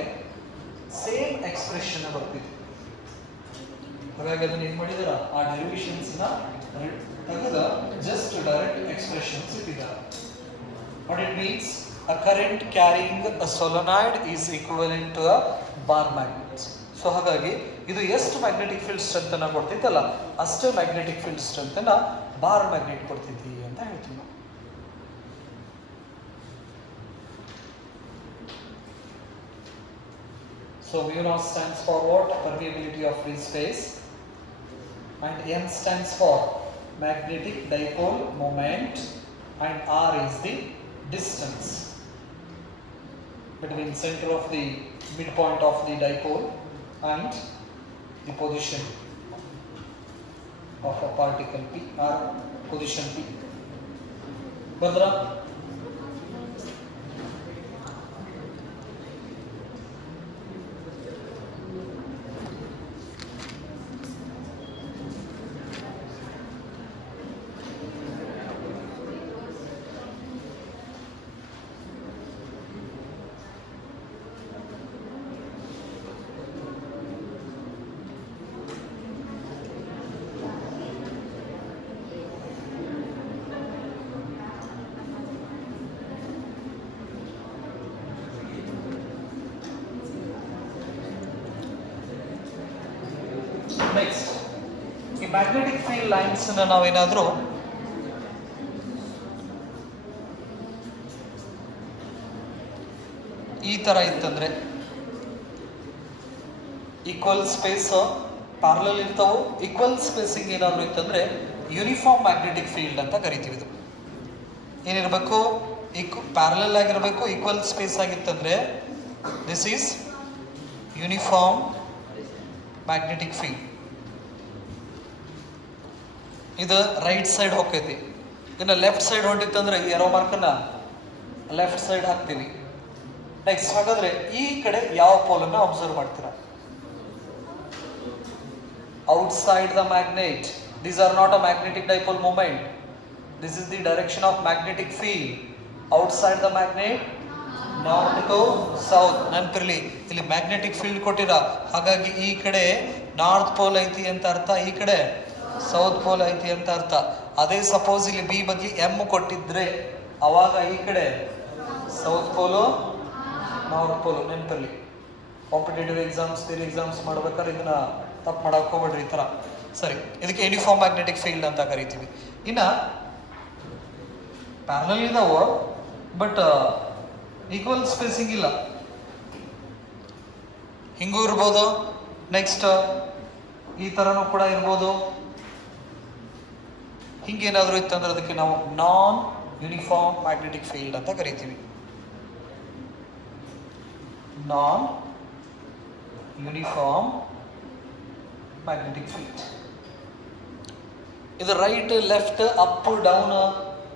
ಸೇಮ್ ಎಕ್ಸ್ಪ್ರೆಷನ್ ಬರ್ತಿದೆ. ಹಾಗಾಗಿ ಅದನ್ನ ಏನ್ ಮಾಡಿದಾರ, ಆ ಡೆರಿವೇಶನ್ಸ್ ನ ತೆಗೆದ ಜಸ್ಟ್ ಡೈರೆಕ್ಟ್ ಎಕ್ಸ್ಪ್ರೆಷನ್ಸ್ ಇಟ್ಟಿದ್ದಾರೆ. What it means, a current carrying a solenoid is equivalent to a bar magnet. So ಹಾಗಾಗಿ ಇದು ಎಷ್ಟು ಮ್ಯಾಗ್ನೆಟಿಕ್ ಫೀಲ್ಡ್ ಸ್ಟ್ರೆಂತ್ ಅನ್ನ ಕೊಡ್ತೈತಲ್ಲ ಅಷ್ಟೇ ಮ್ಯಾಗ್ನೆಟಿಕ್ ಫೀಲ್ಡ್ ಸ್ಟ್ರೆಂತ್ ಅನ್ನ ಬಾರ್ ಮ್ಯಾಗ್ನೆಟ್ ಕೊಡ್ತೈತಿ ಅಂತ ಹೇಳ್ತೀವಿ ನಾವು. So mu naught stands for what? Permeability of free space, and M stands for magnetic dipole moment, and R is the distance between center of the midpoint of the dipole and the position of a particle P or position P. Badra? Next, ಈ ಮ್ಯಾಗ್ನೆಟಿಕ್ ಫೀಲ್ಡ್ ಲೈನ್ಸ್ ನಾವೇನಾದ್ರೂ ಈ ತರ ಇತ್ತಂದ್ರೆ ಈಕ್ವಲ್ ಸ್ಪೇಸ್ ಪ್ಯಾರಲಲ್ ಇರ್ತಾವು, ಈಕ್ವಲ್ ಸ್ಪೇಸಿಂಗ್ ಏನಾದ್ರು ಇತ್ತಂದ್ರೆ ಯೂನಿಫಾರ್ಮ್ ಮ್ಯಾಗ್ನೆಟಿಕ್ ಫೀಲ್ಡ್ ಅಂತ ಕರಿತೀವಿ. ಇದು ಏನಿರಬೇಕು, ಪ್ಯಾರಲಲ್ ಆಗಿರಬೇಕು, ಈಕ್ವಲ್ ಸ್ಪೇಸ್ ಆಗಿತ್ತಂದ್ರೆ this is uniform magnetic field. ಇದು ರೈಟ್ ಸೈಡ್ ಹೋಗ್ತೈತಿ. ಇನ್ನು ಲೆಫ್ಟ್ ಸೈಡ್ ಹೊಂಟಿತ್ತಂದ್ರೆ ಏರೋ ಮಾರ್ಕನ್ನ ಲೆಫ್ಟ್ ಸೈಡ್ ಹಾಕ್ತೀವಿ. ನೆಕ್ಸ್ಟ್ ಹಾಗಾದ್ರೆ ಈ ಕಡೆ ಯಾವ ಪೋಲ್ ಅನ್ನ ಅಬ್ಸರ್ವ್ ಮಾಡ್ತೀರಾ? Outside the magnet. These are not a magnetic dipole moment. This is the direction of magnetic field. Outside the magnet, north to south. ನೆನಪಿರಲಿ, ಇಲ್ಲಿ ಮ್ಯಾಗ್ನೆಟಿಕ್ ಫೀಲ್ಡ್ ಕೊಟ್ಟಿರ, ಹಾಗಾಗಿ ಈ ಕಡೆ ನಾರ್ತ್ ಪೋಲ್ ಐತಿ ಅಂತ ಅರ್ಥ, ಈ ಕಡೆ ಸೌತ್ ಪೋಲ್ ಐತಿ ಅಂತ ಅರ್ಥ. ಅದೇ ಸಪೋಸ್ ಇಲ್ಲಿ ಬಿ ಬಗ್ಗೆ ಎಮ್ ಕೊಟ್ಟಿದ್ರೆ ಅವಾಗ ಈ ಕಡೆ ಸೌತ್ ಪೋಲು ನಾರ್ತ್ ಪೋಲು. ನೆನಪಿರಲಿ, ಕಾಂಪಿಟೇಟಿವ್ ಎಕ್ಸಾಮ್ಸ್, ಥಿಯರಿ ಎಕ್ಸಾಮ್ಸ್ ಮಾಡ್ಬೇಕಾದ್ರೆ ಇದನ್ನ ತಪ್ಪು ಮಾಡಕ್ ಹೋಗ್ಬೇಡ್ರಿ ಈ ತರ. ಸರಿ, ಇದಕ್ಕೆ ಯೂನಿಫಾರ್ಮ್ ಮ್ಯಾಗ್ನೆಟಿಕ್ ಫೀಲ್ಡ್ ಅಂತ ಕರಿತೀವಿ. ಇನ್ನ ಪ್ಯಾರಲಲ್ ಇದಾವ, ಬಟ್ ಈಕ್ವಲ್ ಸ್ಪೇಸಿಂಗ್ ಇಲ್ಲ. ಹಿಂಗೂ ಇರ್ಬೋದು, ನೆಕ್ಸ್ಟ್ ಈ ತರನೂ ಕೂಡ ಇರ್ಬೋದು. ಹಿಂಗೇನಾದ್ರೂ ಇತ್ತಂದ್ರೆ ಅದಕ್ಕೆ ನಾವು ನಾನ್ ಯೂನಿಫಾರ್ಮ್ ಮ್ಯಾಗ್ನೆಟಿಕ್ ಫೀಲ್ಡ್ ಅಂತ ಕರಿತೀವಿ. ನಾನ್ ಯೂನಿಫಾರ್ಮ್ ಮ್ಯಾಗ್ನೆಟಿಕ್ ಫೀಲ್ಡ್. ಇದು ರೈಟ್, ಲೆಫ್ಟ್, ಅಪ್, ಡೌನ್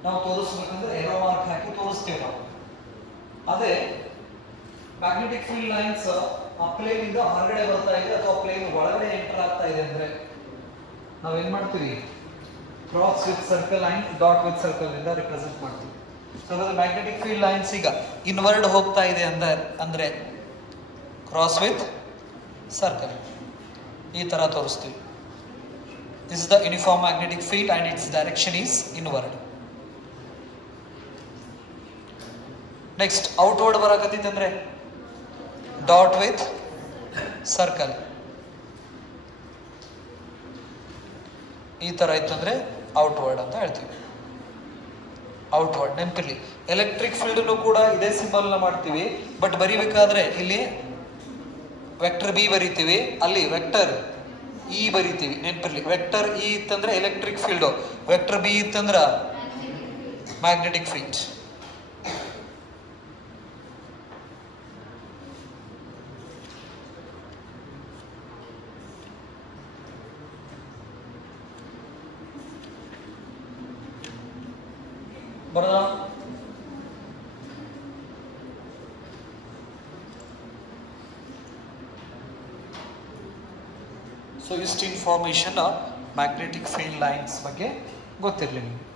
ನಾವು ತೋರಿಸ್ಬೇಕಂದ್ರೆ ಏರೋ ಮಾರ್ಕ್ ಹಾಕಿ ತೋರಿಸ್ತೇವೆ ನಾವು. ಅದೇ ಮ್ಯಾಗ್ನೆಟಿಕ್ ಫೀಲ್ಡ್ ಲೈನ್ಸ್ ಆ ಪ್ಲೇನ್ ಇಂದ ಹೊರಗಡೆ ಬರ್ತಾ ಇದೆ ಅಥವಾ ಪ್ಲೇನ್ ಒಳಗಡೆ ಎಂಟರ್ ಆಗ್ತಾ ಇದೆ ಅಂದ್ರೆ ನಾವೇನ್ ಮಾಡ್ತೀವಿ? Cross with circle and dot with circle ಇಂದ ರಿಪ್ರೆಸೆಂಟ್ ಮಾಡ್ತೀವಿ. ಸೊ ಮ್ಯಾಗ್ನೆಟಿಕ್ ಫೀಲ್ಡ್ ಲೈನ್ಸ್ ಈಗ ಇನ್ವರ್ಡ್ ಹೋಗ್ತಾ ಇದೆ ಅಂದ್ರೆ ಕ್ರಾಸ್ ವಿತ್ ಸರ್ಕಲ್ ಈ ತರ ತೋರಿಸ್ತೀವಿ. This is the uniform magnetic field and its direction is inward. Next, outward ಬರಕತ್ತಿತ್ತಂದ್ರೆ ಡಾಟ್ ವಿತ್ ಸರ್ಕಲ್ ಈ ತರ ಇತ್ತಂದ್ರೆ ಔಟ್ವರ್ಡ್ ಅಂತ ಹೇಳ್ತೀವಿ. ಔಟ್ವರ್ಡ್ ನೆನಪಿರ್ಲಿ. ಎಲೆಕ್ಟ್ರಿಕ್ ಫೀಲ್ಡ್ ಕೂಡ ಇದೇ ಸಿಂಬಲ್ ನ ಮಾಡ್ತೀವಿ, ಬಟ್ ಬರಿಬೇಕಾದ್ರೆ ಇಲ್ಲಿ ವೆಕ್ಟರ್ ಬಿ ಬರಿತೀವಿ, ಅಲ್ಲಿ ವೆಕ್ಟರ್ ಇ ಬರಿತೀವಿ. ನೆನಪಿರ್ಲಿ, ವೆಕ್ಟರ್ ಇ ಇತ್ತಂದ್ರೆ ಎಲೆಕ್ಟ್ರಿಕ್ ಫೀಲ್ಡ್, ವೆಕ್ಟರ್ ಬಿ ಇತ್ತಂದ್ರ ಮ್ಯಾಗ್ನೆಟಿಕ್ ಫೀಲ್ಡ್. ಬರೋದಾ? ಸೊ ಇಷ್ಟು ಇನ್ಫಾರ್ಮೇಶನ್ ಮ್ಯಾಗ್ನೆಟಿಕ್ ಫೀಲ್ಡ್ ಲೈನ್ಸ್ ಬಗ್ಗೆ ಗೊತ್ತಿರಲಿ ನಿಮಗೆ.